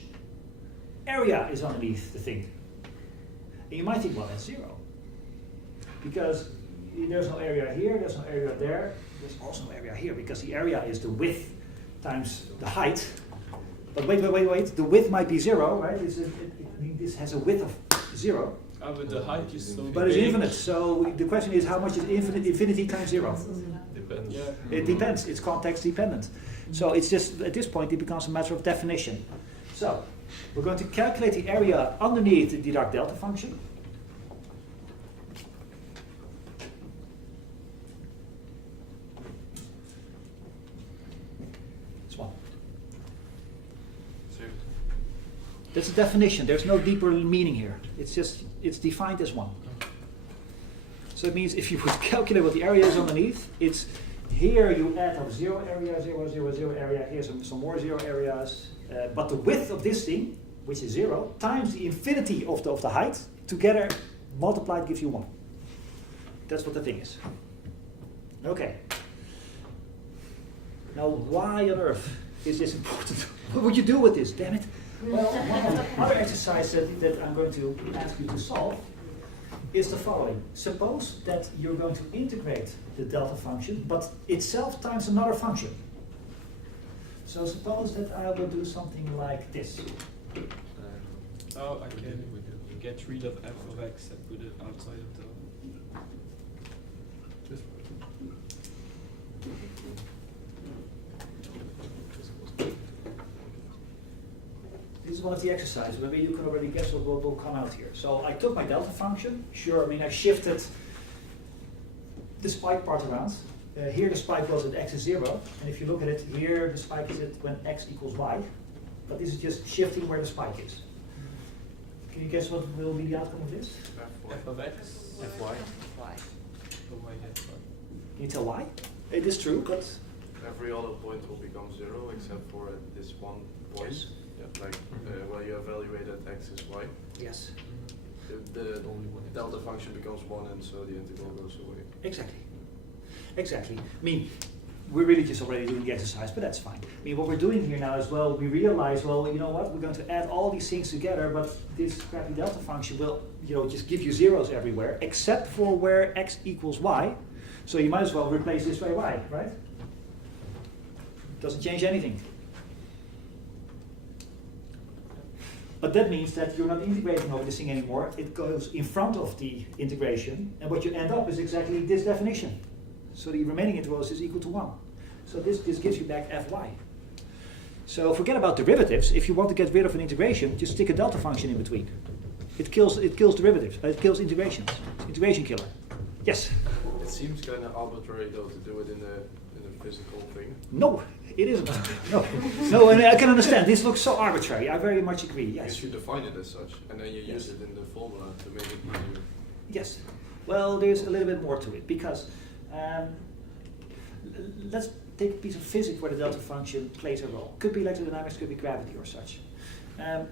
area is underneath the thing. And you might think, well, that's 0. Because there's no area here, there's no area there, there's also no area here, because the area is the width times the height. But wait, the width might be 0, right? This has a width of 0. But the height is so But it's big. infinite, so the question is how much is infinity times 0? Depends. Yeah. It depends, it's context dependent. So it's just, at this point, it becomes a matter of definition. So, we're going to calculate the area underneath the Dirac delta function. This one. Seriously. That's a definition, there's no deeper meaning here. It's just, it's defined as 1. So it means if you would calculate what the area is underneath, it's here you add up 0 area, 0, 0, 0 area, here's some more 0 areas. But the width of this thing, which is 0, times the infinity of the height, together multiplied gives you 1. That's what the thing is. Okay. Now why on earth is this important? What would you do with this, damn it? Well, one of the other exercises that I'm going to ask you to solve is the following. Suppose that you're going to integrate the delta function, but itself times another function. So suppose that I will do something like this. Oh, I can get rid of f of x and put it outside of the. This is one of the exercises. Maybe you can already guess what will come out here. So I took my delta function. Sure, I mean I shifted the spike part around. Here the spike was at x is 0, and if you look at it, here the spike is at when x equals y. But this is just shifting where the spike is. Can you guess what will be the outcome of this? F of x. Fy. Oh, why that's fine. Can you tell why? It is true, but Every other point will become 0 except for this one point. Yes. Yeah, like where you evaluated x is y. yes, The delta function becomes 1 and so the integral goes away. exactly. Exactly. I mean, we're really just already doing the exercise, but that's fine. I mean, what we're doing here now is, well, we realize, well, you know what, we're going to add all these things together, but this crappy delta function will, just give you zeros everywhere, except for where x equals y. So you might as well replace this by y, right? Doesn't change anything. But that means that you're not integrating over this thing anymore. It goes in front of the integration, and what you end up is exactly this definition. So the remaining integrals is equal to 1. So this gives you back fy. So forget about derivatives. If you want to get rid of an integration, just stick a delta function in between. It kills derivatives. It kills integrations. It's integration killer. Yes? It seems kind of arbitrary though to do it in the physical thing. No, it isn't. No, and I can understand. This looks so arbitrary. I very much agree. You Yes. should define it as such, and then you use it in the formula to make it easier. Yes. Well, there's a little bit more to it because let's take a piece of physics where the delta function plays a role. Could be electrodynamics, could be gravity or such.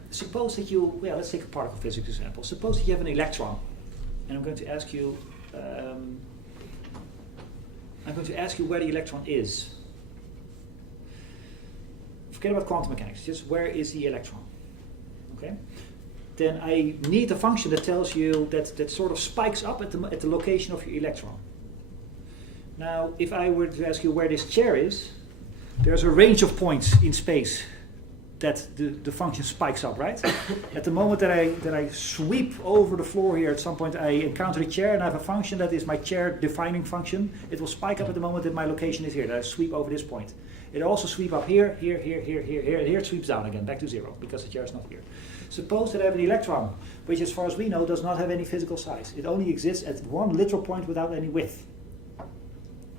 Suppose that let's take a particle physics example. Suppose that you have an electron, and I'm going to ask you where the electron is. Forget about quantum mechanics, just where is the electron? Okay? Then I need a function that tells you that sort of spikes up at the location of your electron. Now, if I were to ask you where this chair is, there's a range of points in space that the function spikes up, right? At the moment that I sweep over the floor here, at some point I encounter the chair and I have a function that is my chair defining function. It will spike up at the moment that my location is here, that I sweep over this point. It also sweep up here, here, here, here, here, here, and here it sweeps down again, back to zero, because the chair is not here. Suppose that I have an electron, which as far as we know does not have any physical size. It only exists at one literal point without any width.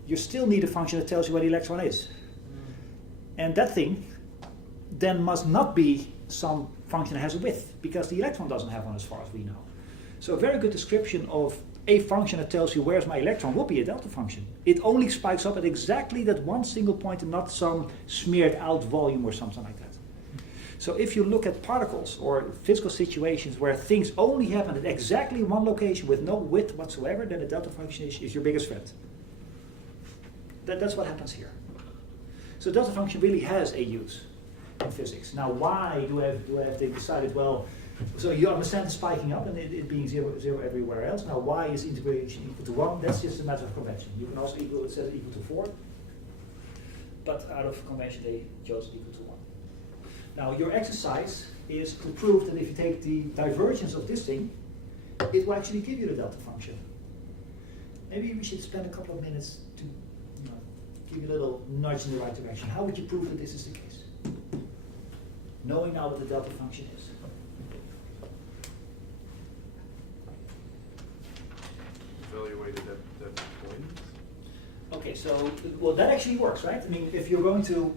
You still need a function that tells you where the electron is. And that thing then must not be some function that has a width, because the electron doesn't have one as far as we know. So a very good description of a function that tells you where's my electron would be a delta function. It only spikes up at exactly that one single point and not some smeared out volume or something like that. So if you look at particles or physical situations where things only happen at exactly one location with no width whatsoever, then the delta function is your biggest friend. That's what happens here. So delta function really has a use in physics. Now why do I have to decide, well, so you understand the spiking up and it being zero everywhere else. Now why is integration equal to 1? That's just a matter of convention. You can also set it equal to 4, but out of convention they chose equal to 1. Now your exercise is to prove that if you take the divergence of this thing, it will actually give you the delta function. Maybe we should spend a couple of minutes to give you a little nudge in the right direction. How would you prove that this is the case? Knowing now what the delta function is. Evaluated at that point. Okay, so well that actually works, right? I mean, if you're going to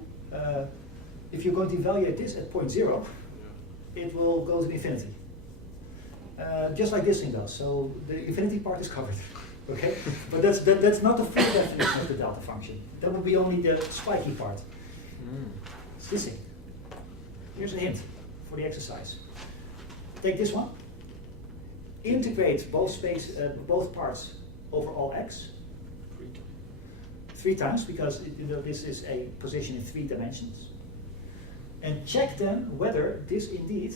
evaluate this at point 0, it will go to infinity. Just like this thing does. So the infinity part is covered. Okay, but that's not the full definition of the delta function. That would be only the spiky part. It's this thing. Here's a hint for the exercise. Take this one. Integrate both parts over all x. 3 times, because this is a position in 3 dimensions. And check then whether this indeed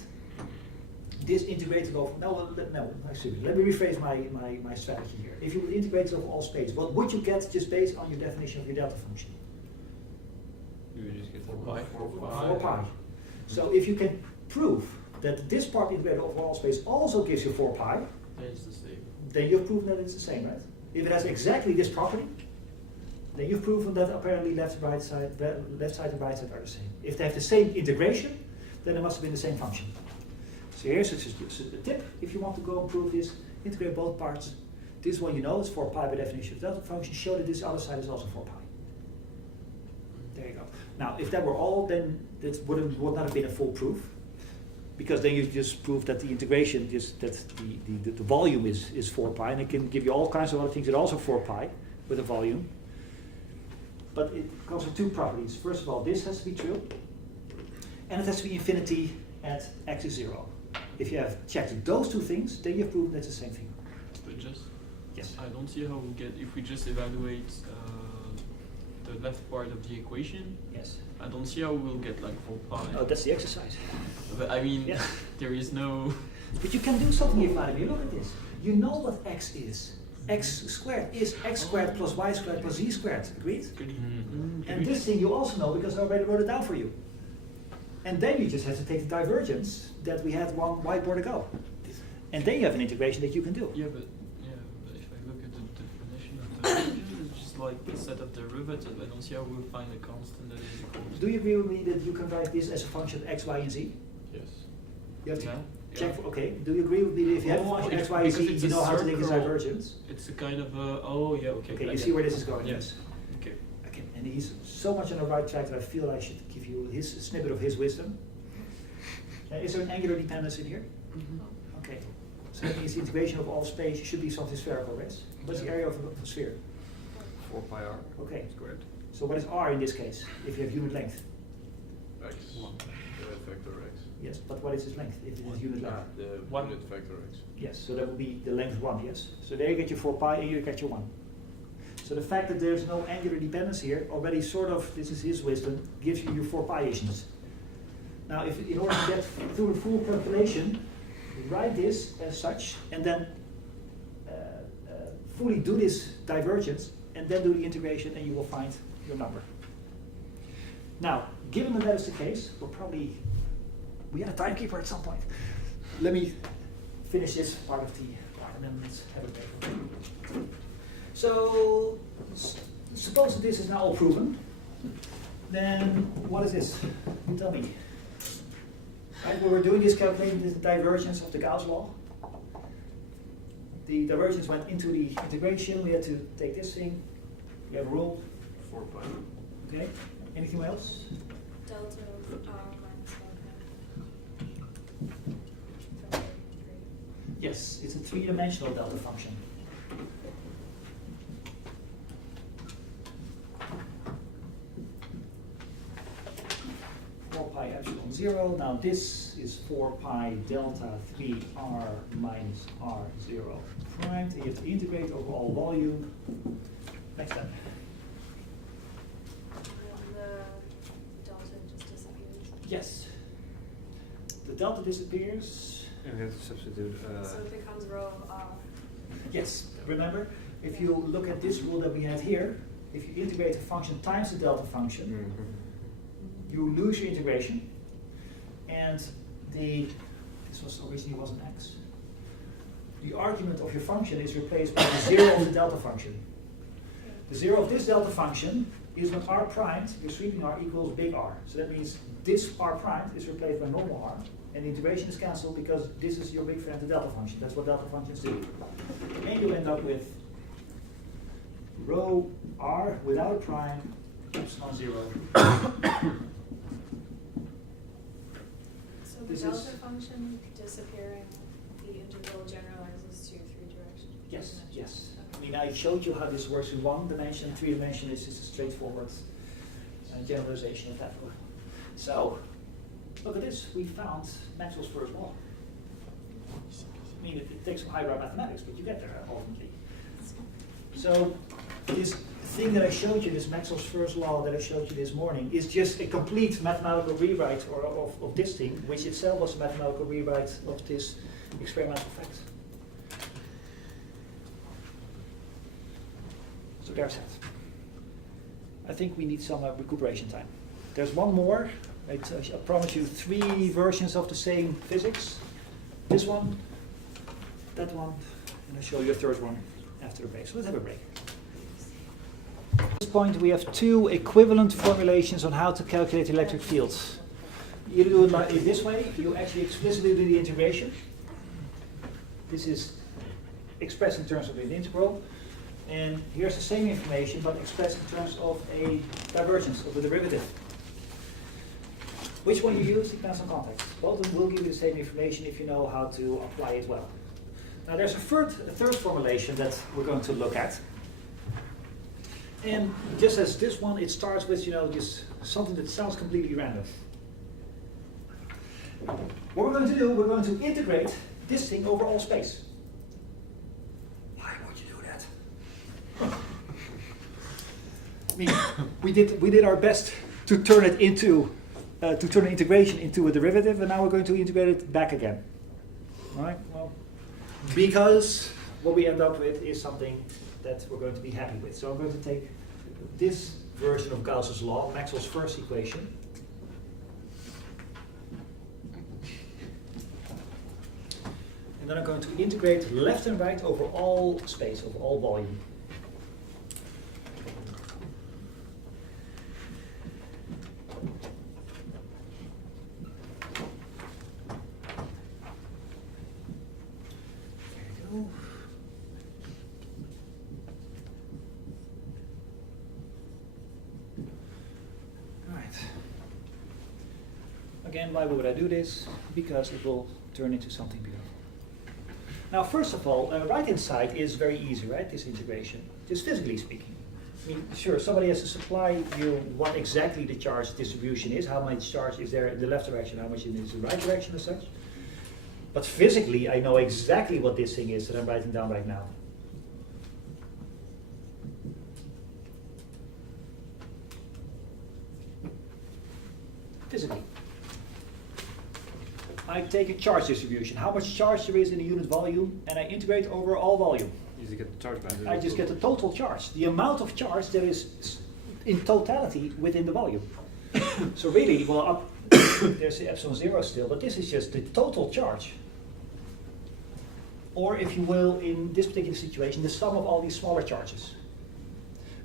integrated over. Excuse me. Let me rephrase my strategy here. If you would integrate it over all space, what would you get just based on your definition of your delta function? You would just get 4 pi. 4 pi. So if you can prove that this part integrated over all space also gives you 4 pi, It's the same. then you've proven that it's the same, right? If it has exactly this property, then you've proven that apparently left side and right side are the same. If they have the same integration, then it must have been the same function. So here's just a tip. If you want to go and prove this, integrate both parts. This one you know is 4 pi by definition of delta function. Show that this other side is also 4 pi. There you go. Now, if that were all, then that would not have been a full proof, because then you just prove that the integration, the volume is 4 pi, and it can give you all kinds of other things that are also 4 pi with a volume. But it comes with 2 properties. First of all, this has to be true, and it has to be infinity at x is 0. If you have checked those 2 things, then you've proven that's the same thing. But just, Yes. I don't see how we get, if we just evaluate the left part of the equation, Yes. I don't see how we'll get like 4 pi. Oh, that's the exercise. But I mean, Yeah. there is no... But you can do something here, Vladimir. Look at this. You know what x is. X squared is x squared plus y squared plus z squared. Agreed? And this thing you also know because I already wrote it down for you. And then you just have to take the divergence that we had one whiteboard ago. And then you have an integration that you can do. Yeah, but if I look at the definition of divergence, it's just like a set of derivatives. I don't see how we'll find a constant that is equal to... Do you agree with me that you can write this as a function of x, y, and z? Yes. You have to Yeah. check. Okay. Do you agree with me that if you have a function if- x, y, and z, because it's you a know how to take the circle. divergence? It's a kind of a... Oh, yeah, okay. Okay. I You get see where it. this is going? Yeah. Yes. Okay. Okay. And he's so much on the right track that I feel I should give you his snippet of his wisdom. Is there an angular dependence in here? Okay. So that means the integration of all space should be something spherical, right? What's the area of a sphere? 4 pi r Okay. squared. So what is r in this case, if you have unit length? X. Vector X. Yes, but what is its length if it is unit length? The One. unit vector X. Yes, so that would be the length 1, yes. So there you get your 4 pi and here you get your 1. So the fact that there's no angular dependence here already sort of, this is his wisdom, gives you your 4 pi issues. Now if in order to get through the full calculation, write this as such and then fully do this divergence and then do the integration and you will find your number. Now, given that that is the case, we had a timekeeper at some point. Let me finish this part of the part and then let's have a break. So, suppose that this is now all proven, then what is this? Tell me. Right, when we're doing this calculating the divergence of the Gauss law, the divergence went into the integration, we had to take this thing, we have a rule. 4 pi. Okay, anything else? Delta of r minus delta. Yes, it's a three-dimensional delta function. Pi epsilon 0. Now this is 4 pi delta 3r minus r0 primed. And you have to integrate over all volume. Next step. And the delta just disappears. Yes. The delta disappears. And we have to substitute. So it becomes rho of r. Yes. Remember, if you look at this rule that we have here, if you integrate a function times the delta function, you lose your integration, and this was originally was an x. The argument of your function is replaced by the 0 of the delta function. The 0 of this delta function is when r primed, your sweeping r equals big R. So that means this r primed is replaced by normal r, and the integration is cancelled because this is your big friend, the delta function. That's what delta functions do. And you end up with rho r without a prime, epsilon 0. So the This delta is- function disappearing, the integral generalizes to 3 directions. Yes, yes. I mean, I showed you how this works in 1 dimension. 3 dimension is just a straightforward generalization of that rule. So, look at this. We found Maxwell's first law. I mean, it takes some highbrow mathematics, but you get there ultimately. So, this thing that I showed you, this Maxwell's first law that I showed you this morning, is just a complete mathematical rewrite of this thing, which itself was a mathematical rewrite of this experimental fact. So there's that. I think we need some recuperation time. There's one more. I promise you 3 versions of the same physics. This one, that one, and I'll show you a third one after the break. So let's have a break. At this point, we have 2 equivalent formulations on how to calculate electric fields. You do it like this way. You actually explicitly do the integration. This is expressed in terms of the integral. And here's the same information, but expressed in terms of a divergence of the derivative. Which one you use depends on context. Both of them will give you the same information if you know how to apply it well. Now there's a third formulation that we're going to look at. And just as this one, it starts with, just something that sounds completely random. What we're going to do, we're going to integrate this thing over all space. Why would you do that? I mean, we did our best to turn it into, to turn the integration into a derivative, and now we're going to integrate it back again. All right? Well, because what we end up with is something that we're going to be happy with. So I'm going to take this version of Gauss's law, Maxwell's first equation. And then I'm going to integrate left and right over all space, over all volume. There you go. Again, why would I do this? Because it will turn into something beautiful. Now, first of all, right-hand side is very easy, right? This integration, just physically speaking. I mean, sure, somebody has to supply you what exactly the charge distribution is, how much charge is there in the left direction, how much in the right direction as such. But physically, I know exactly what this thing is that I'm writing down right now. Physically. I take a charge distribution, how much charge there is in a unit volume, and I integrate over all volume. You just get the charge band. I just get the total charge, the amount of charge that is in totality within the volume. So really, well, up there's the epsilon zero still, but this is just the total charge. Or if you will, in this particular situation, the sum of all these smaller charges.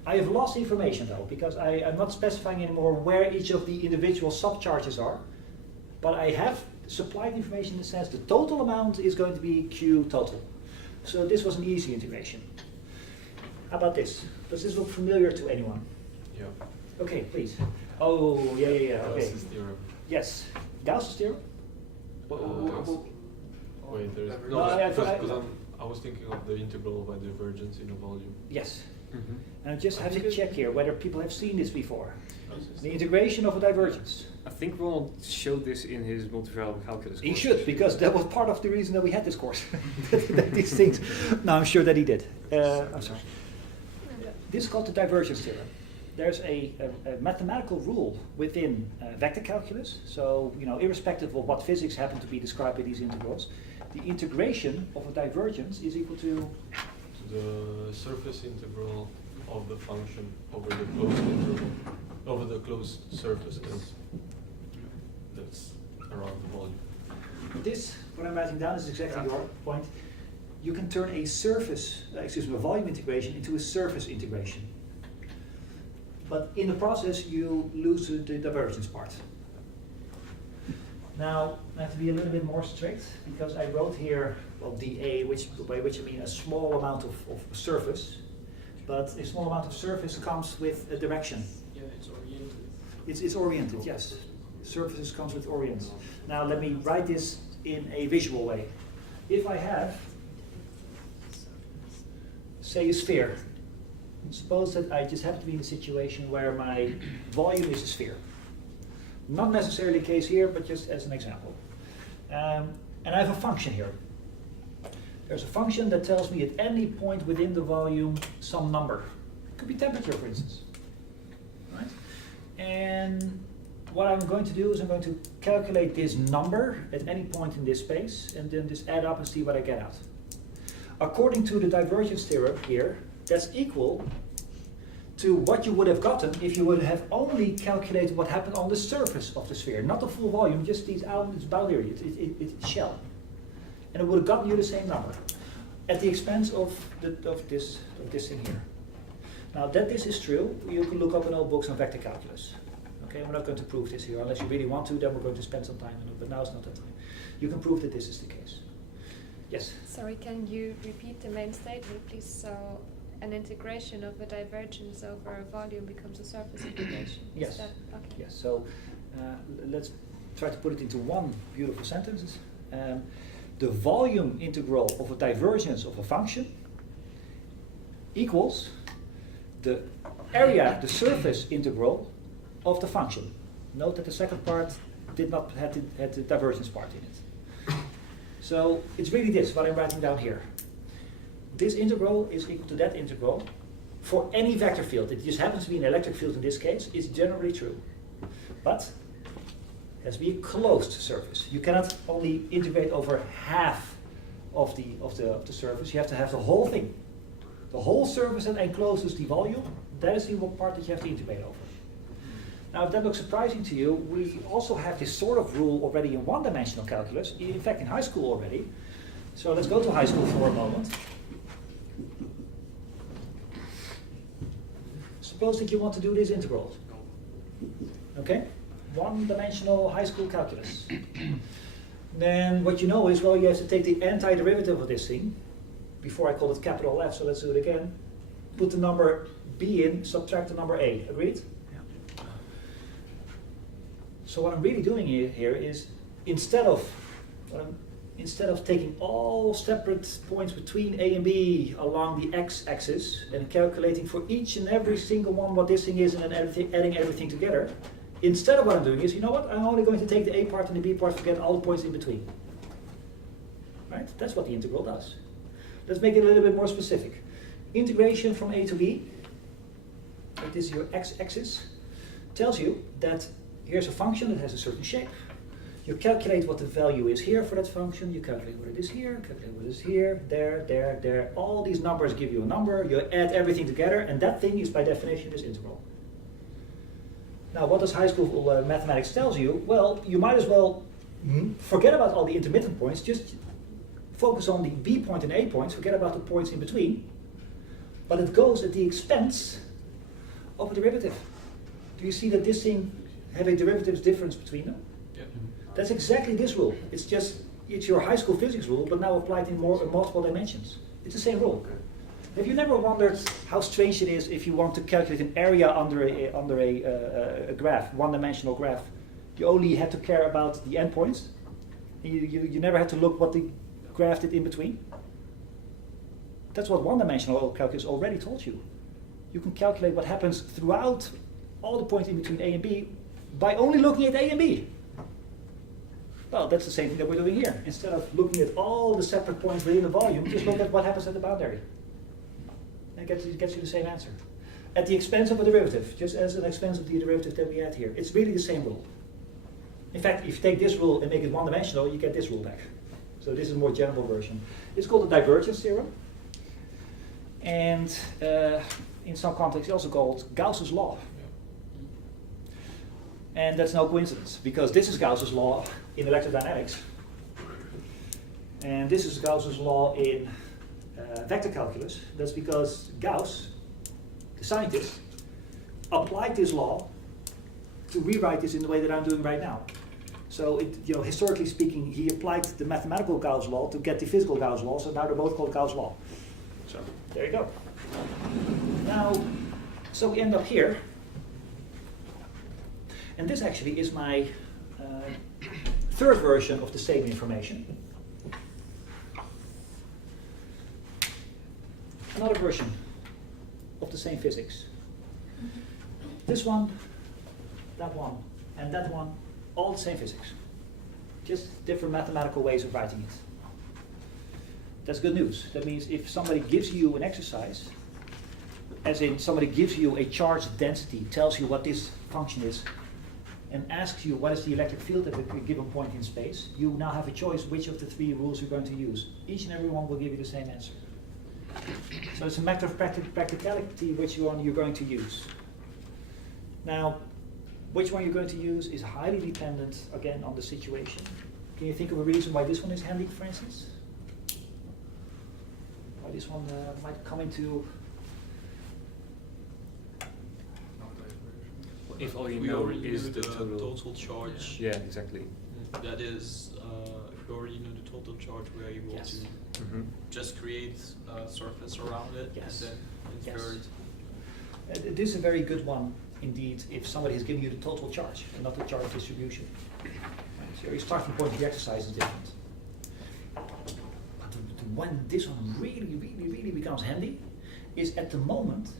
I have lost information though, because I'm not specifying anymore where each of the individual subcharges are, but I have supplied information that says the total amount is going to be Q total. So this was an easy integration. How about this? Does this look familiar to anyone? Yeah. Okay, please. Oh, yeah, okay. Gauss's theorem. Yes. Gauss's theorem? Wait, there's No, no, I because I was thinking of the integral by divergence in a volume. Yes. Mm-hmm. And I just have to check here whether people have seen this before. The integration of a divergence. I think Ronald showed this in his multivariable calculus He course. should, because that was part of the reason that we had this course. That these things. No, I'm sure that he did. I'm sorry. This is called the divergence theorem. There's a mathematical rule within vector calculus. So, you know, irrespective of what physics happen to be described by these integrals, the integration of a divergence is equal to The surface integral of the function over the closed interval, over the closed surface that's around the volume. this. What I'm writing down is exactly your point. You can turn a surface, a volume integration into a surface integration. But in the process, you lose the divergence part. Now, I have to be a little bit more strict, because I wrote here, well, dA, by which I mean a small amount of surface. But a small amount of surface comes with a direction. Yeah, it's oriented. It's oriented, yes. Surfaces comes with orient. Now, let me write this in a visual way. If I have, say, a sphere, suppose that I just happen to be in a situation where my volume is a sphere. Not necessarily the case here, but just as an example. And I have a function here. There's a function that tells me at any point within the volume some number. It could be temperature, for instance. Right? And what I'm going to do is I'm going to calculate this number at any point in this space, and then just add up and see what I get out. According to the divergence theorem here, that's equal to what you would have gotten if you would have only calculated what happened on the surface of the sphere, not the full volume, just its boundary, its shell. And it would have gotten you the same number at the expense of this thing here. Now that this is true, you can look up in old books on vector calculus. Okay, we're not going to prove this here. Unless you really want to, then we're going to spend some time on it, but now it's not that time. You can prove that this is the case. Yes? Sorry, can you repeat the main statement, please? So, an integration of a divergence over a volume becomes a surface integration. Yes. Is that, okay. Yes, so let's try to put it into one beautiful sentence. The volume integral of a divergence of a function equals the area, the surface integral of the function. Note that the second part did not have the divergence part in it. So it's really this, what I'm writing down here. This integral is equal to that integral for any vector field. It just happens to be an electric field in this case. It's generally true. But it has to be a closed surface. You cannot only integrate over half of the surface. You have to have the whole thing. The whole surface that encloses the volume, that is the part that you have to integrate over. Now, if that looks surprising to you, we also have this sort of rule already in one-dimensional calculus, in fact in high school already. So let's go to high school for a moment. Suppose that you want to do this integral. Okay? One-dimensional high school calculus. Then what you know is, well, you have to take the antiderivative of this thing. Before I called it capital F, so let's do it again. Put the number b in, subtract the number a. Agreed? So what I'm really doing here is, instead of taking all separate points between A and B along the x-axis and calculating for each and every single one what this thing is and then adding everything together, instead of what I'm doing is, you know what, I'm only going to take the A part and the B part, forget all the points in between. Right? That's what the integral does. Let's make it a little bit more specific. Integration from A to B, like this is your x-axis, tells you that here's a function that has a certain shape. You calculate what the value is here for that function, you calculate what it is here, calculate what it is here, there. All these numbers give you a number, you add everything together, and that thing is by definition this integral. Now what does high school mathematics tells you? Well, you might as well forget about all the intermittent points, just focus on the B point and A points, forget about the points in between, but it goes at the expense of a derivative. Do you see that this thing have a derivatives difference between them? Yeah. That's exactly this rule. It's your high school physics rule, but now applied in multiple dimensions. It's the same rule. Have you never wondered how strange it is if you want to calculate an area under a graph, one-dimensional graph? You only had to care about the endpoints. You never had to look what the graph did in between. That's what one-dimensional calculus already told you. You can calculate what happens throughout all the points in between A and B by only looking at A and B. Well, that's the same thing that we're doing here. Instead of looking at all the separate points within the volume, just look at what happens at the boundary. And it gets you the same answer. At the expense of a derivative, just as an expense of the derivative that we had here. It's really the same rule. In fact, if you take this rule and make it one-dimensional, you get this rule back. So this is a more general version. It's called the divergence theorem. And in some contexts, it's also called Gauss's law. And that's no coincidence, because this is Gauss's law in electrodynamics. And this is Gauss's law in vector calculus. That's because Gauss, the scientist, applied this law to rewrite this in the way that I'm doing right now. So, historically speaking, he applied the mathematical Gauss law to get the physical Gauss law, so now they're both called Gauss law. So, there you go. Now, so we end up here. And this actually is my third version of the same information. Another version of the same physics. This one, that one, and that one, all the same physics. Just different mathematical ways of writing it. That's good news. That means if somebody gives you an exercise, as in somebody gives you a charge density, tells you what this function is, and asks you what is the electric field at a given point in space, you now have a choice which of the three rules you're going to use. Each and every one will give you the same answer. So it's a matter of practicality which one you're going to use. Now, which one you're going to use is highly dependent, again, on the situation. Can you think of a reason why this one is handy, for instance? Why this one might come into... If all you we know already is know the total charge. Yeah, exactly. That is, if you already know the total charge, we are able Yes. to just create a surface around it Yes. and then Yes. invert. This is a very good one, indeed, if somebody has given you the total charge and not the charge distribution. So your starting point of the exercise is different. But when this one really becomes handy is at the moment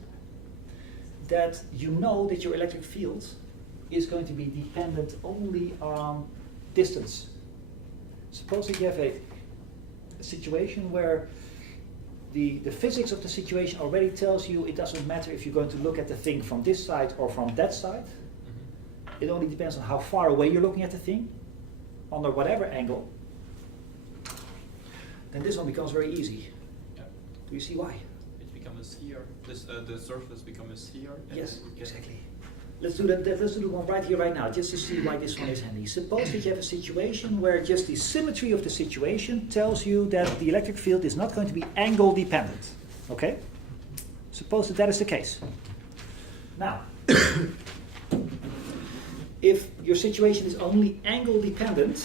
that you know that your electric field is going to be dependent only on distance. Suppose that you have a situation where the physics of the situation already tells you it doesn't matter if you're going to look at the thing from this side or from that side. It only depends on how far away you're looking at the thing, under whatever angle. Then this one becomes very easy. Yeah. Do you see why? It becomes a sphere. The surface becomes a sphere. and Yes, then we get- exactly. Let's do that. Let's do the one right here, right now, just to see why this one is handy. Suppose that you have a situation where just the symmetry of the situation tells you that the electric field is not going to be angle dependent. Okay? Suppose that is the case. Now, if your situation is only angle dependent,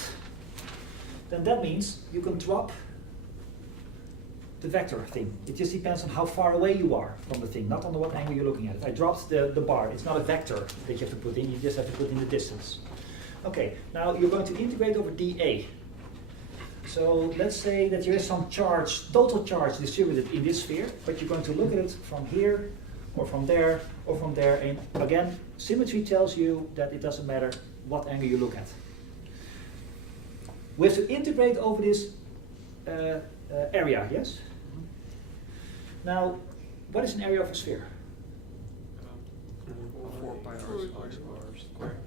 then that means you can drop the vector thing. It just depends on how far away you are from the thing, not on what angle you're looking at it. I dropped the bar. It's not a vector that you have to put in, you just have to put in the distance. Okay, now you're going to integrate over dA. So let's say that there is some charge, total charge distributed in this sphere, but you're going to look at it from here, or from there, and again, symmetry tells you that it doesn't matter what angle you look at. We have to integrate over this area, yes? Now, what is an area of a sphere? 4 pi r squared.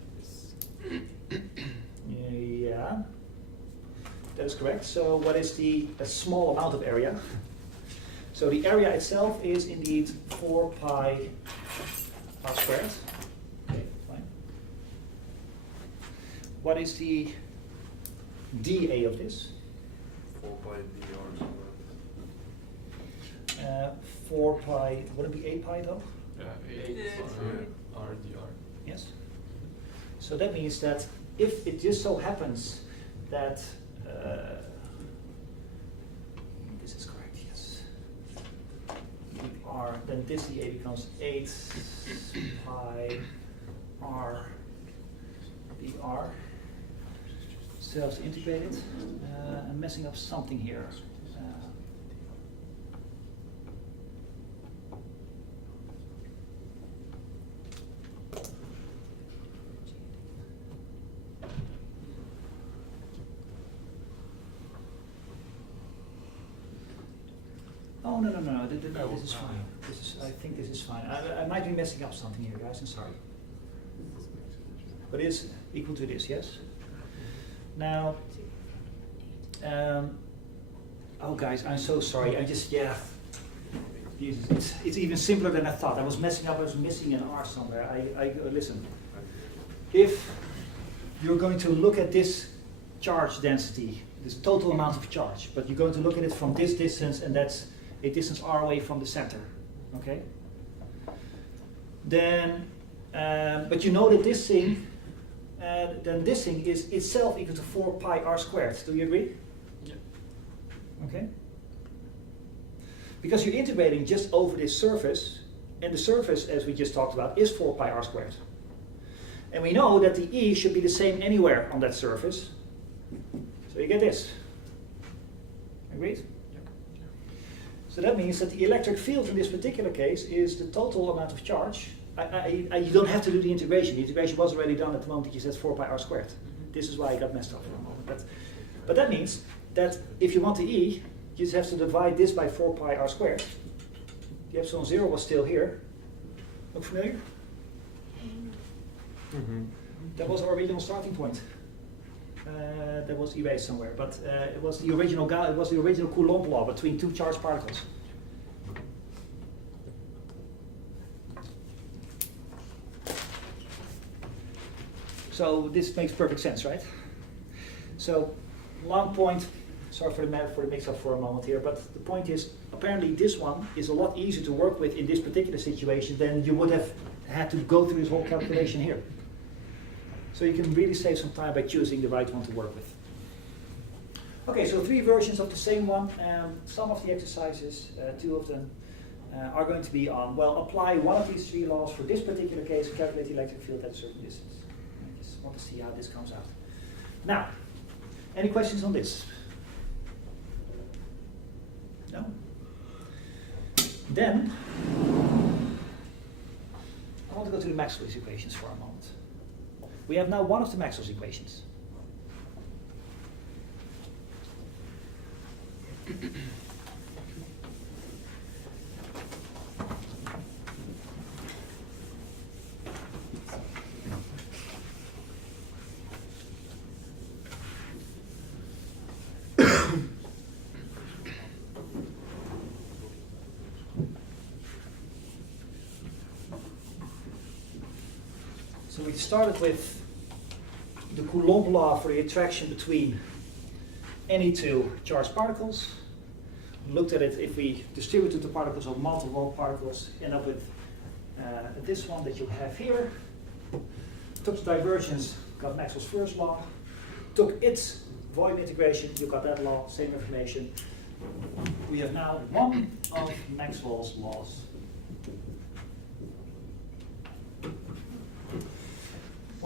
Yeah, that is correct. So what is a small amount of area? So the area itself is indeed 4 pi r squared. Okay, fine. What is the dA of this? 4 pi dr squared. 4 pi, would it be 8 pi though? Yeah, Yeah, 8 it's r dr. Yes. So that means that if it just so happens that this is correct, yes. R, then this dA becomes 8 pi r dr. Self-integrated. I'm messing up something here. Oh, no, this is fine. I think this is fine. I might be messing up something here, guys, I'm sorry. But it's equal to this, yes? Now, oh guys, I'm so sorry. Jesus, it's even simpler than I thought. I was messing up, I was missing an R somewhere. Listen, if you're going to look at this charge density, this total amount of charge, but you're going to look at it from this distance, and that's a distance r away from the center, okay? Then, but you know that this thing, then this thing is itself equal to 4 pi r squared. Do you agree? Yeah. Okay. Because you're integrating just over this surface, and the surface, as we just talked about, is 4 pi r squared. And we know that the E should be the same anywhere on that surface. So you get this. Agreed? So that means that the electric field in this particular case is the total amount of charge. You don't have to do the integration. The integration was already done at the moment that you said 4 pi r squared. This is why I got messed up for a moment. But that means that if you want the E, you just have to divide this by 4 pi r squared. The epsilon 0 was still here. Look familiar? Mm-hmm. That was our original starting point. That was erased somewhere, but it was the original Coulomb law between two charged particles. So this makes perfect sense, right? So long point. Sorry for the mix-up for a moment here, but the point is apparently this one is a lot easier to work with in this particular situation than you would have had to go through this whole calculation here. So you can really save some time by choosing the right one to work with. Okay, so 3 versions of the same one. Some of the exercises, 2 of them, are going to be on, well, apply one of these 3 laws for this particular case and calculate the electric field at a certain distance. I just want to see how this comes out. Now, any questions on this? No? Then, I want to go to the Maxwell's equations for a moment. We have now one of the Maxwell's equations. So we started with the Coulomb law for the attraction between any 2 charged particles. We looked at it if we distributed the particles of multiple particles, end up with this one that you have here. Took the divergence, got Maxwell's first law. Took its volume integration, you got that law, same information. We have now one of Maxwell's laws.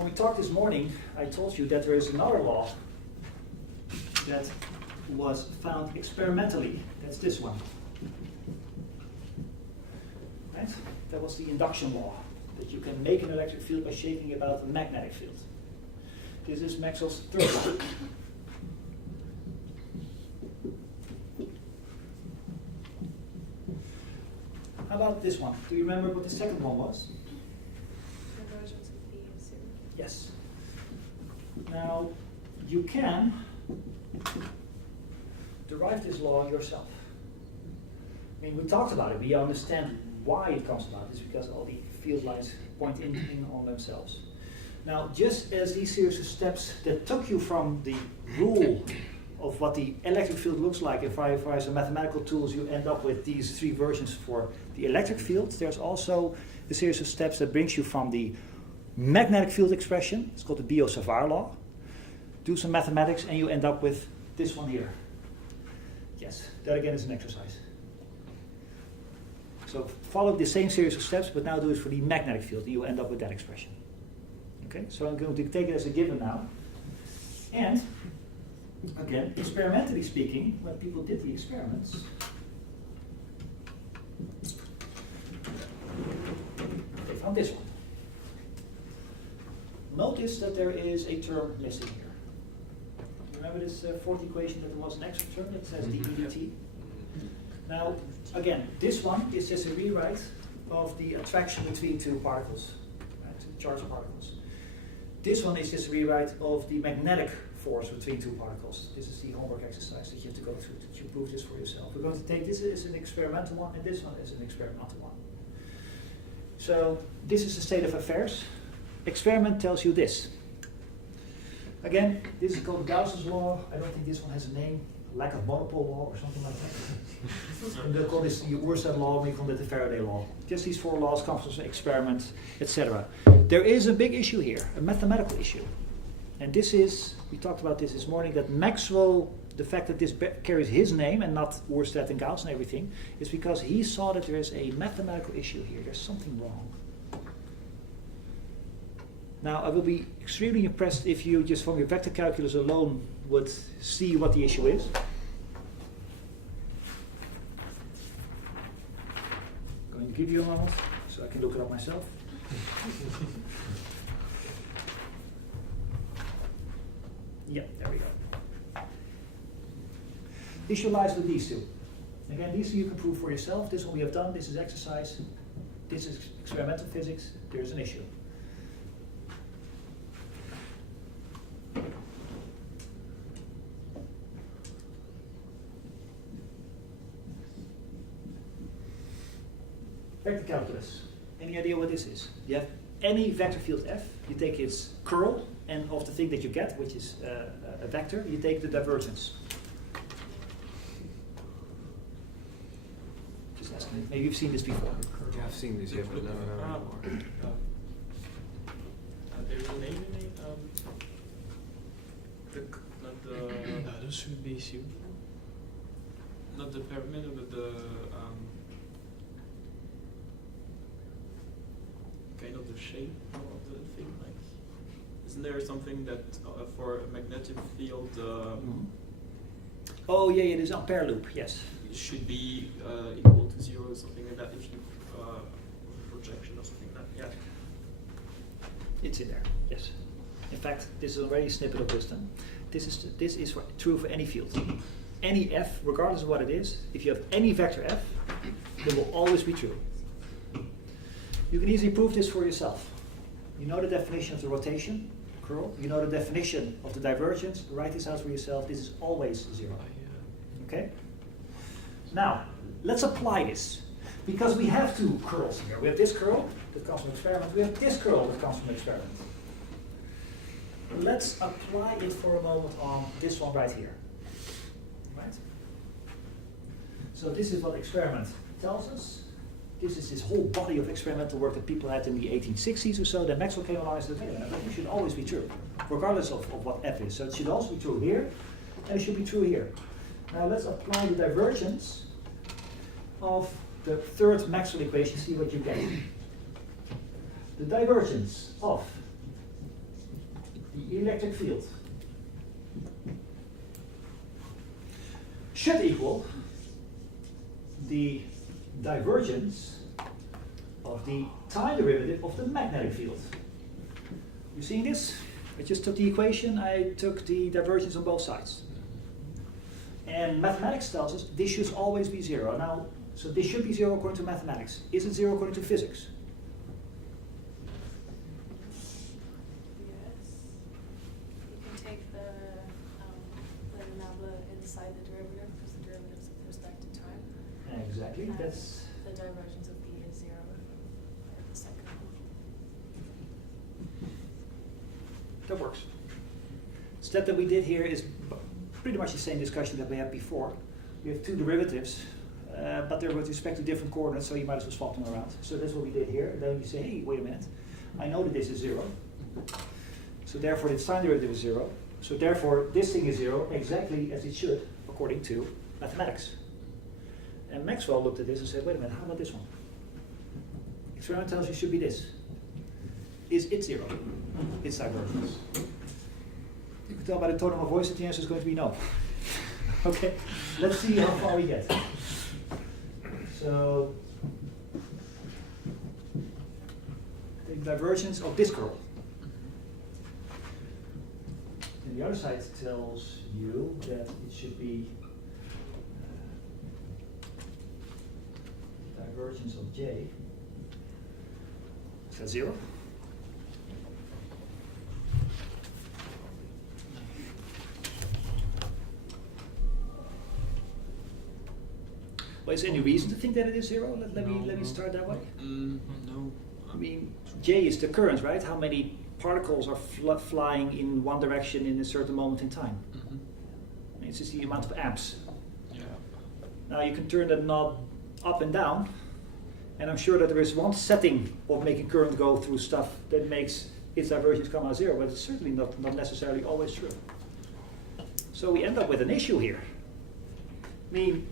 when we talked this morning, I told you that there is another law that was found experimentally. That's this one. Right? That was the induction law, that you can make an electric field by shaking about a magnetic field. This is Maxwell's third law. How about this one? Do you remember what the second one was? Divergence of B is 0. Yes. Now, you can derive this law yourself. I mean, we talked about it. We understand why it comes about. It's because all the field lines point in on themselves. Now, just as these series of steps that took you from the rule of what the electric field looks like, if I some mathematical tools, you end up with these three versions for the electric field. There's also a series of steps that brings you from the magnetic field expression, it's called the Biot-Savart law. Do some mathematics and you end up with this one here. Yes, that again is an exercise. So follow the same series of steps, but now do it for the magnetic field, and you end up with that expression. Okay, so I'm going to take it as a given now. And again, experimentally speaking, when people did the experiments, they found this one. Notice that there is a term missing here. Remember this fourth equation that there was an extra term that says dEdt? Now, again, this one is just a rewrite of the attraction between two particles, right, two charged particles. This one is just a rewrite of the magnetic force between two particles. This is the homework exercise that you have to go through to prove this for yourself. We're going to take this as an experimental one and this one as an experimental one. So this is the state of affairs. Experiment tells you this. Again, this is called Gauss's law. I don't think this one has a name. Lack of monopole law or something like that. And they call this the Oersted law, maybe from the Faraday law. Just these four laws come from experiments, etc. There is a big issue here, a mathematical issue. And this is, we talked about this morning, that Maxwell, the fact that this carries his name and not Oersted and Gauss and everything, is because he saw that there is a mathematical issue here. There's something wrong. Now, I will be extremely impressed if you, just from your vector calculus alone, would see what the issue is. I'm going to give you a moment so I can look it up myself. Yeah, there we go. The issue lies with these two. Again, these two you can prove for yourself. This one we have done. This is exercise. This is experimental physics. There's an issue. Vector calculus. Any idea what this is? You have any vector field f, you take its curl, and of the thing that you get, which is a vector, you take the divergence. Just asking, maybe you've seen this before. Yeah, I've seen this, yeah, but never They were naming it, Those should be assumed. not the pyramid, but the kind of the shape of the thing. Like, isn't there something that for a magnetic field Oh yeah, it is Ampere loop, yes. it should be equal to 0 or something like that if you projection or something like that? Yeah. It's in there, yes. In fact, this is already a snippet of wisdom. This is true for any field. Any f, regardless of what it is, if you have any vector f, it will always be true. You can easily prove this for yourself. You know the definition of the rotation, curl. You know the definition of the divergence. Write this out for yourself. This is always 0. Okay? Now, let's apply this. Because we have two curls here. We have this curl that comes from experiment. We have this curl that comes from experiment. Let's apply it for a moment on this one right here. Right? So this is what experiment tells us. This is this whole body of experimental work that people had in the 1860s or so. Then Maxwell came along and said, hey, but it should always be true, regardless of what f is. So it should also be true here, and it should be true here. Now let's apply the divergence of the third Maxwell equation, see what you get. The divergence of the electric field should equal the divergence of the time derivative of the magnetic field. You seeing this? I just took the equation, I took the divergence on both sides. And mathematics tells us this should always be zero. Now, so this should be zero according to mathematics. Is it zero according to physics? Yes. You can take the nabla inside the derivative because the derivative is with respect to time. Exactly, And that's the divergence of B is zero for the second one. that works. Step that we did here is pretty much the same discussion that we had before. We have two derivatives, but they're with respect to different coordinates, so you might as well swap them around. So that's what we did here. And then you say, hey, wait a minute, I know that this is zero. So therefore, the time derivative is zero. So therefore, this thing is zero exactly as it should, according to mathematics. And Maxwell looked at this and said, wait a minute, how about this one? Experiment tells you it should be this. Is it zero? Its divergence. You can tell by the tone of my voice that the answer is going to be no. Okay, let's see how far we get. So, the divergence of this curl. And the other side tells you that it should be divergence of J. Is that zero? Well, is there any reason to think that it is zero? Let me start that way. No. I mean, J is the current, right? How many particles are flying in one direction in a certain moment in time? Mm-hmm. I mean, it's just the amount of amps. Yeah. Now you can turn that knob up and down, and I'm sure that there is one setting of making current go through stuff that makes its divergence come out zero, but it's certainly not necessarily always true. So we end up with an issue here. I mean,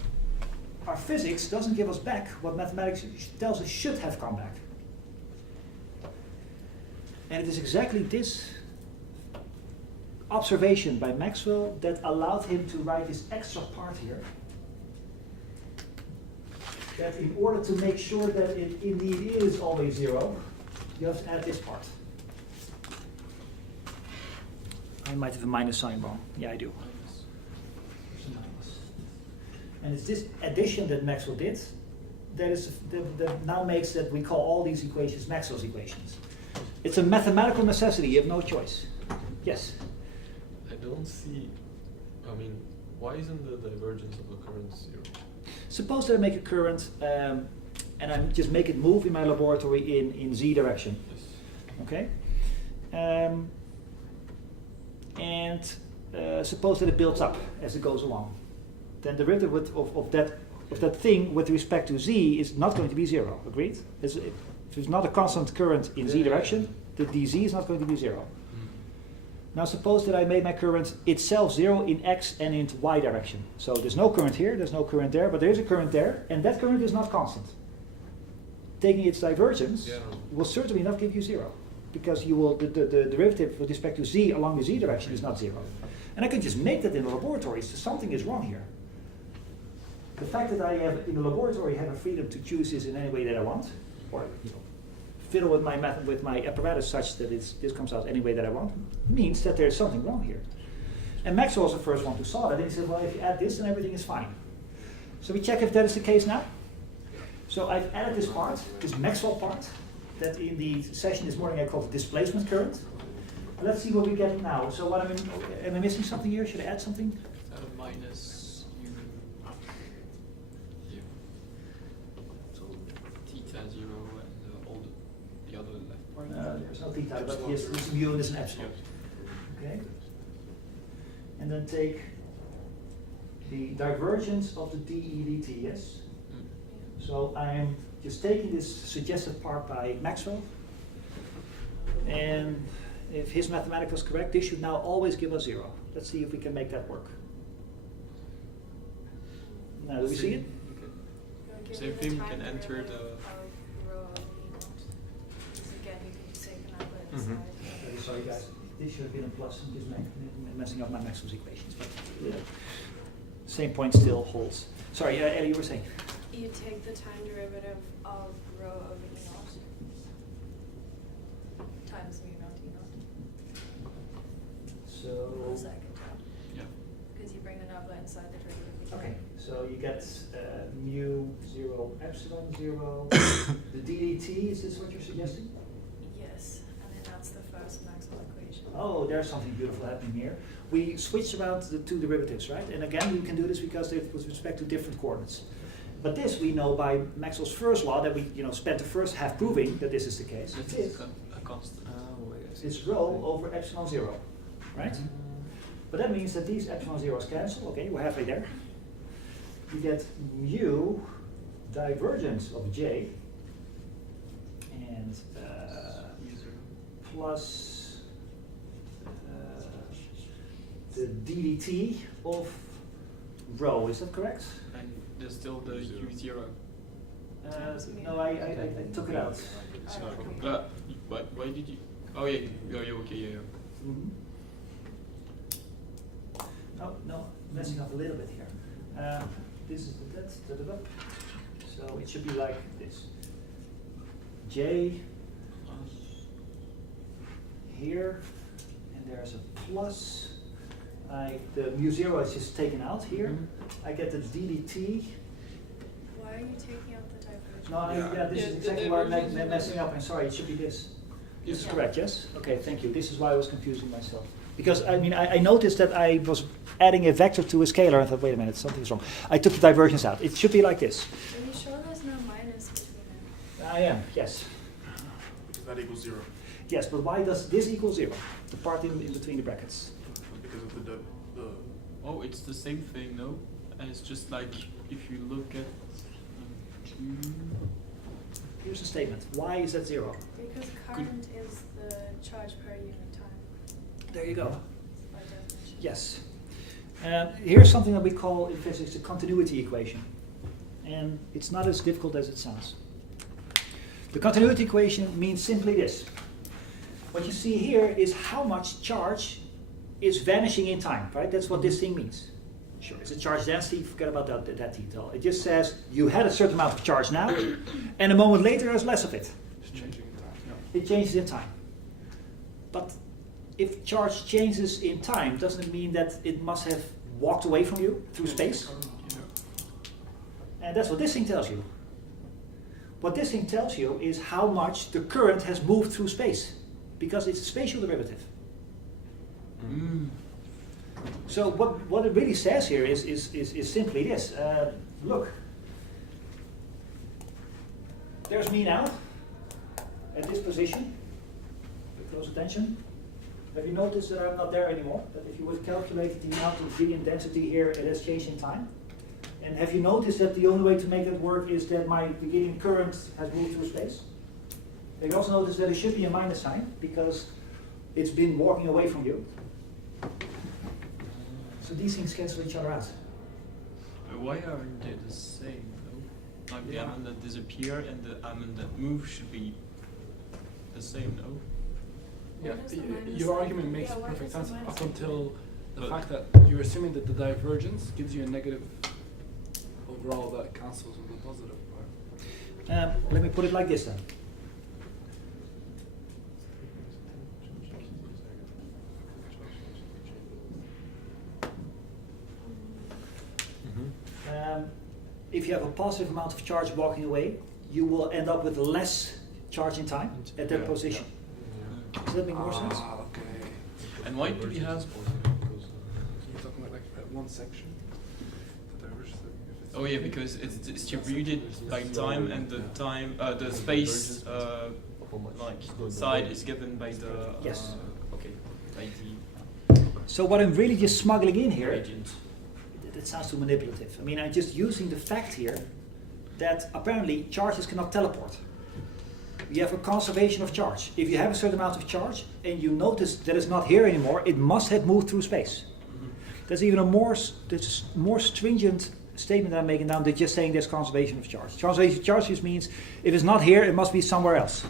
our physics doesn't give us back what mathematics tells us should have come back. And it is exactly this observation by Maxwell that allowed him to write this extra part here. That in order to make sure that it indeed is always zero, you have to add this part. I might have a minus sign wrong. Yeah, I do. And it's this addition that Maxwell did that now makes that we call all these equations Maxwell's equations. It's a mathematical necessity, you have no choice. Yes? I don't see, I mean, why isn't the divergence of the current zero? Suppose that I make a current and I just make it move in my laboratory in z direction. Yes. Okay? Suppose that it builds up as it goes along. Then the derivative of that thing with respect to z is not going to be zero. Agreed? If there's not a constant current in z direction, the dz is not going to be zero. Now suppose that I made my current itself zero in x and in y direction. So there's no current here, there's no current there, but there is a current there, and that current is not constant. Taking its divergence will certainly not give you zero, because you will the derivative with respect to z along the z direction is not zero. And I can just make that in the laboratory, so something is wrong here. The fact that I have in the laboratory have a freedom to choose this in any way that I want, or fiddle with my apparatus such that this comes out any way that I want, means that there's something wrong here. And Maxwell was the first one who saw that, and he said, well, if you add this, then everything is fine. So we check if that is the case now. So I've added this part, this Maxwell part, that in the session this morning I called the displacement current. Let's see what we get now. So what am I missing something here? Should I add something? Minus u. Yeah. So theta 0 and all the other left part. There's no theta, but yes, there's a mu and there's an epsilon. Okay. And then take the divergence of the dE dt, yes? So I am just taking this suggested part by Maxwell, and if his mathematics was correct, this should now always give us zero. Let's see if we can make that work. Now, do we see it? Okay. So if we can enter the. Rho of E naught. Because again, you can just take an outlet Mhm. inside. Sorry guys, this should have been a plus. I'm just messing up my Maxwell's equations, but same point still holds. Sorry, Ellie, you were saying? You take the time derivative of rho over E naught times mu naught E naught. So, Close second term. Yeah. Because you bring the nabla inside the derivative. okay, so you get mu 0 epsilon 0. The ddt, is this what you're suggesting? Yes, and then that's the first Maxwell equation. Oh, there's something beautiful happening here. We switch around the two derivatives, right? And again, we can do this because they're with respect to different coordinates. But this we know by Maxwell's first law that we spent the first half proving that this is the case. This This is a constant. Oh, wait, I see. is rho over epsilon 0, right? But that means that these epsilon zeros cancel. Okay, we're halfway there. You get mu divergence of j and plus the ddt of rho. Is that correct? And there's still the U0. No, I took it out. Why did you? Oh yeah, okay, yeah. Mm-hmm. Oh, no, messing up a little bit here. This is the that. So it should be like this. J here, and there's a plus. The mu 0 is just taken out here. Mhm. I get the ddt. Why are you taking out the divergence? No, this is exactly why I'm messing up. I'm sorry, it should be this. This is correct, yes? Okay, thank you. This is why I was confusing myself. Because, I noticed that I was adding a vector to a scalar and I thought, wait a minute, something's wrong. I took the divergence out. It should be like this. Are you sure there's no minus between them? I am, yes. Because that equals 0. Yes, but why does this equal 0? The part in between the brackets. Because of the Oh, it's the same thing, no? And it's just like if you look at. Here's the statement. Why is that 0? Because current is the charge per unit time. There you go. By definition. Yes. Here's something that we call in physics the continuity equation. And it's not as difficult as it sounds. The continuity equation means simply this. What you see here is how much charge is vanishing in time, right? That's what this thing means. Sure, it's a charge density, forget about that detail. It just says you had a certain amount of charge now, and a moment later there's less of it. It's changing in time. It changes in time. But if charge changes in time, doesn't it mean that it must have walked away from you through space? And that's what this thing tells you. What this thing tells you is how much the current has moved through space, because it's a spatial derivative. So what it really says here is simply this. Look, there's me now at this position. Pay close attention. Have you noticed that I'm not there anymore? That if you would calculate the amount of gradient density here, it has changed in time? And have you noticed that the only way to make that work is that my beginning current has moved through space? Have you also noticed that it should be a minus sign because it's been walking away from you? So these things cancel each other out. Why aren't they the same though? Like the Yeah. element that disappear and the element that move should be the same, no? Yeah, What is the minus your sign? argument makes Yeah, why perfect does the sense minus up sign? until the But- fact that you're assuming that the divergence gives you a negative overall that cancels with the positive part. Let me put it like this then. If you have a positive amount of charge walking away, you will end up with less charge in time at that position. Does that make more sense? Okay. And why do we have? You're talking about like that one section? The divergence. If it's Oh yeah, because it's distributed by time, and the time, the space, like side is given by the. Yes. Okay. By the So what I'm really just smuggling in here, gradient. that sounds too manipulative. I mean, I'm just using the fact here that apparently charges cannot teleport. You have a conservation of charge. If you have a certain amount of charge and you notice that it's not here anymore, it must have moved through space. That's even a more stringent statement that I'm making now than just saying there's conservation of charge. Conservation of charge just means if it's not here, it must be somewhere else.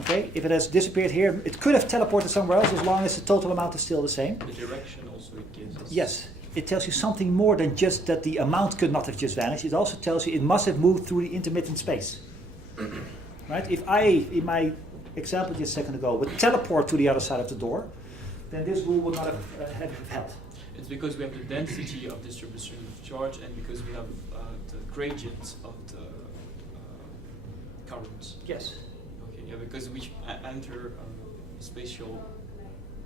Okay, if it has disappeared here, it could have teleported somewhere else as long as the total amount is still the same. The direction also it gives us. Yes, it tells you something more than just that the amount could not have just vanished. It also tells you it must have moved through the intermittent space. Right? If I, in my example just a second ago, would teleport to the other side of the door, then this rule would not have held. It's because we have the density of distribution of charge and because we have the gradients of the currents. Yes. Okay, yeah, because we enter a spatial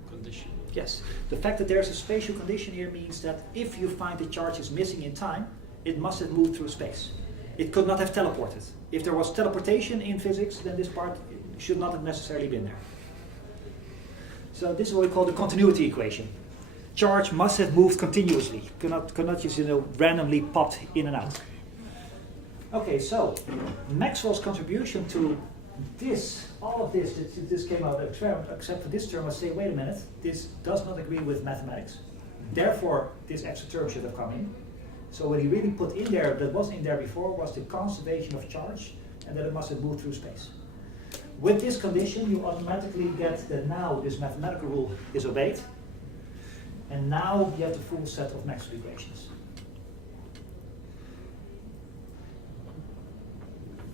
condition. Yes. The fact that there's a spatial condition here means that if you find the charge is missing in time, it must have moved through space. It could not have teleported. If there was teleportation in physics, then this part should not have necessarily been there. So this is what we call the continuity equation. Charge must have moved continuously. Could not just randomly popped in and out. Okay, so Maxwell's contribution to this, all of this came out of the experiment, except for this term. I say, wait a minute, this does not agree with mathematics. Therefore, this extra term should have come in. So what he really put in there that wasn't in there before was the conservation of charge and that it must have moved through space. With this condition, you automatically get that now this mathematical rule is obeyed. And now you have the full set of Maxwell equations.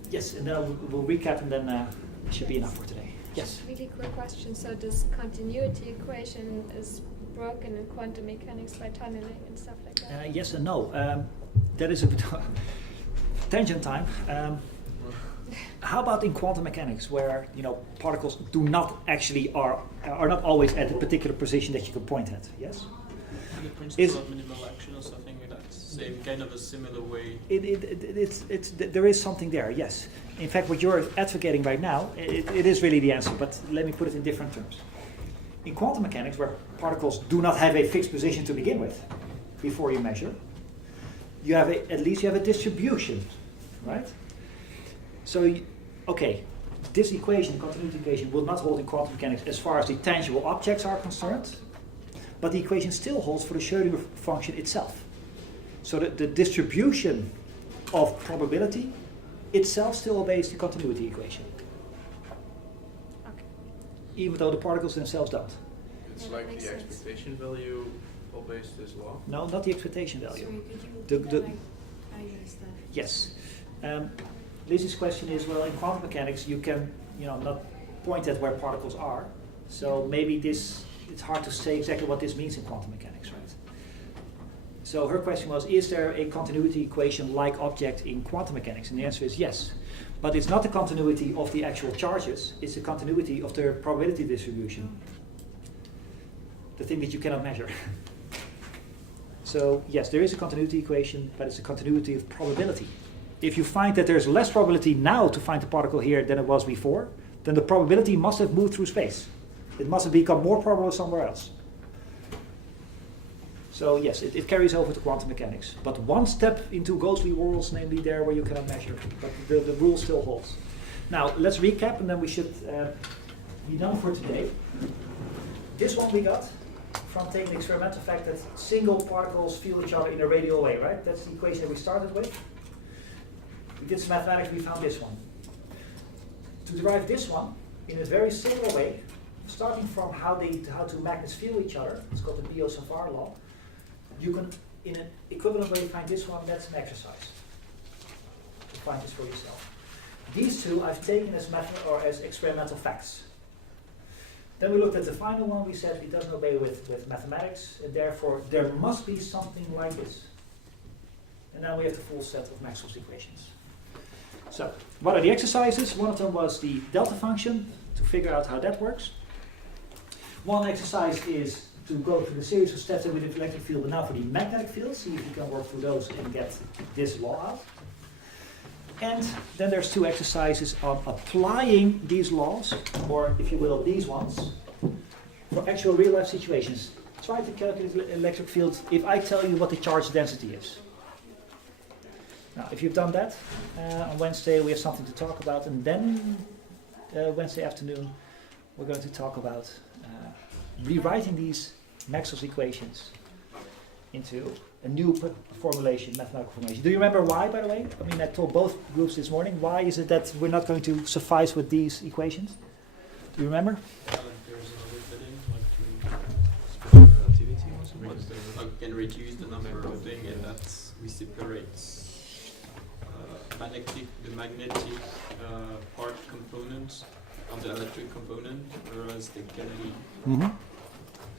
Yes, and then we'll recap and then it should be enough for today. Yes? Really quick question. So this continuity equation is broken in quantum mechanics by tunneling and stuff like that? Yes and no. That is a bit tangent time. How about in quantum mechanics, where particles do not actually are not always at a particular position that you can point at? Yes. The principle of minimal action or something like that. Same kind of a similar way. There is something there. Yes. In fact, what you're advocating right now, it is really the answer. But let me put it in different terms. In quantum mechanics, where particles do not have a fixed position to begin with, before you measure, you have at least you have a distribution, right? So, okay, this equation, continuity equation, will not hold in quantum mechanics as far as the tangible objects are concerned, but the equation still holds for the Schrödinger function itself. So the distribution of probability itself still obeys the continuity equation. Okay. Even though the particles themselves don't. It's Yeah, like that the makes sense. expectation value obeys this law. No, not the expectation value. Sorry, could you The- repeat the- that? I missed that. Yes. Lizzie's question is, well, in quantum mechanics, you can, not point at where particles are. So maybe it's hard to say exactly what this means in quantum mechanics, right? So her question was, is there a continuity equation like object in quantum mechanics? And the answer is yes. But it's not the continuity of the actual charges, it's the continuity of the probability distribution. The thing that you cannot measure. So yes, there is a continuity equation, but it's a continuity of probability. If you find that there's less probability now to find the particle here than it was before, then the probability must have moved through space. It must have become more probable somewhere else. So yes, it carries over to quantum mechanics. But one step into ghostly worlds, namely there where you cannot measure. But the rule still holds. Now, let's recap and then we should be done for today. This one we got from taking the experimental fact that single particles feel each other in a radial way, right? That's the equation that we started with. We did some mathematics, we found this one. To derive this one in a very similar way, starting from how two magnets feel each other, it's called the Biot-Savart law, you can, in an equivalent way, find this one. That's an exercise to find this for yourself. These two I've taken as as experimental facts. Then we looked at the final one. We said it doesn't obey with mathematics, and therefore there must be something like this. And now we have the full set of Maxwell's equations. So, what are the exercises? One of them was the delta function, to figure out how that works. One exercise is to go through the series of steps that we did for the electric field, but now for the magnetic field, see if you can work through those and get this law out. And then there's two exercises on applying these laws, or if you will, these ones, for actual real-life situations. Try to calculate the electric field if I tell you what the charge density is. Now, if you've done that, on Wednesday we have something to talk about, and then Wednesday afternoon we're going to talk about rewriting these Maxwell's equations into a new formulation, mathematical formulation. Do you remember why, by the way? I mean, I told both groups this morning, why is it that we're not going to suffice with these equations? Do you remember? There's another fitting, like Special relativity or something? to can reduce the number of things, and that separates the magnetic part component of the electric component, whereas they can be Mm-hmm.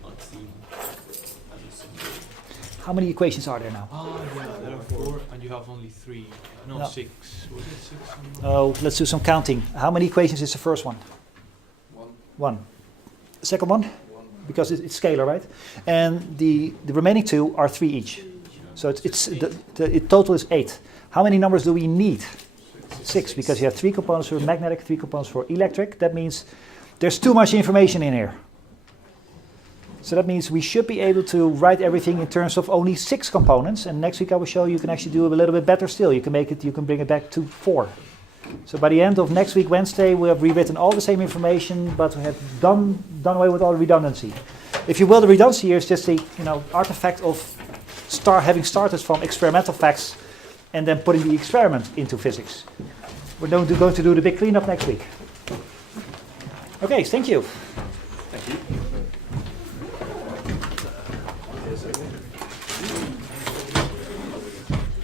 not seen as a single. How many equations are there now? Ah, yeah, there are 4, and you have only 3. No, No. 6. Was it 6? Oh, let's do some counting. How many equations is the first one? One. One. The second one? One. Because it's scalar, right? And the remaining 2 are 3 each. So the total is 8. How many numbers do we need? 6, because you have 3 components for magnetic, 3 components for electric. That means there's too much information in here. So that means we should be able to write everything in terms of only 6 components. And next week I will show you can actually do a little bit better still. You can bring it back to 4. So by the end of next week, Wednesday, we have rewritten all the same information, but we have done away with all the redundancy. If you will, the redundancy here is just the artifact of having started from experimental facts and then putting the experiment into physics. We're going to do the big cleanup next week. Okay, thank you. Thank you.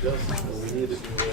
Yes, we need it.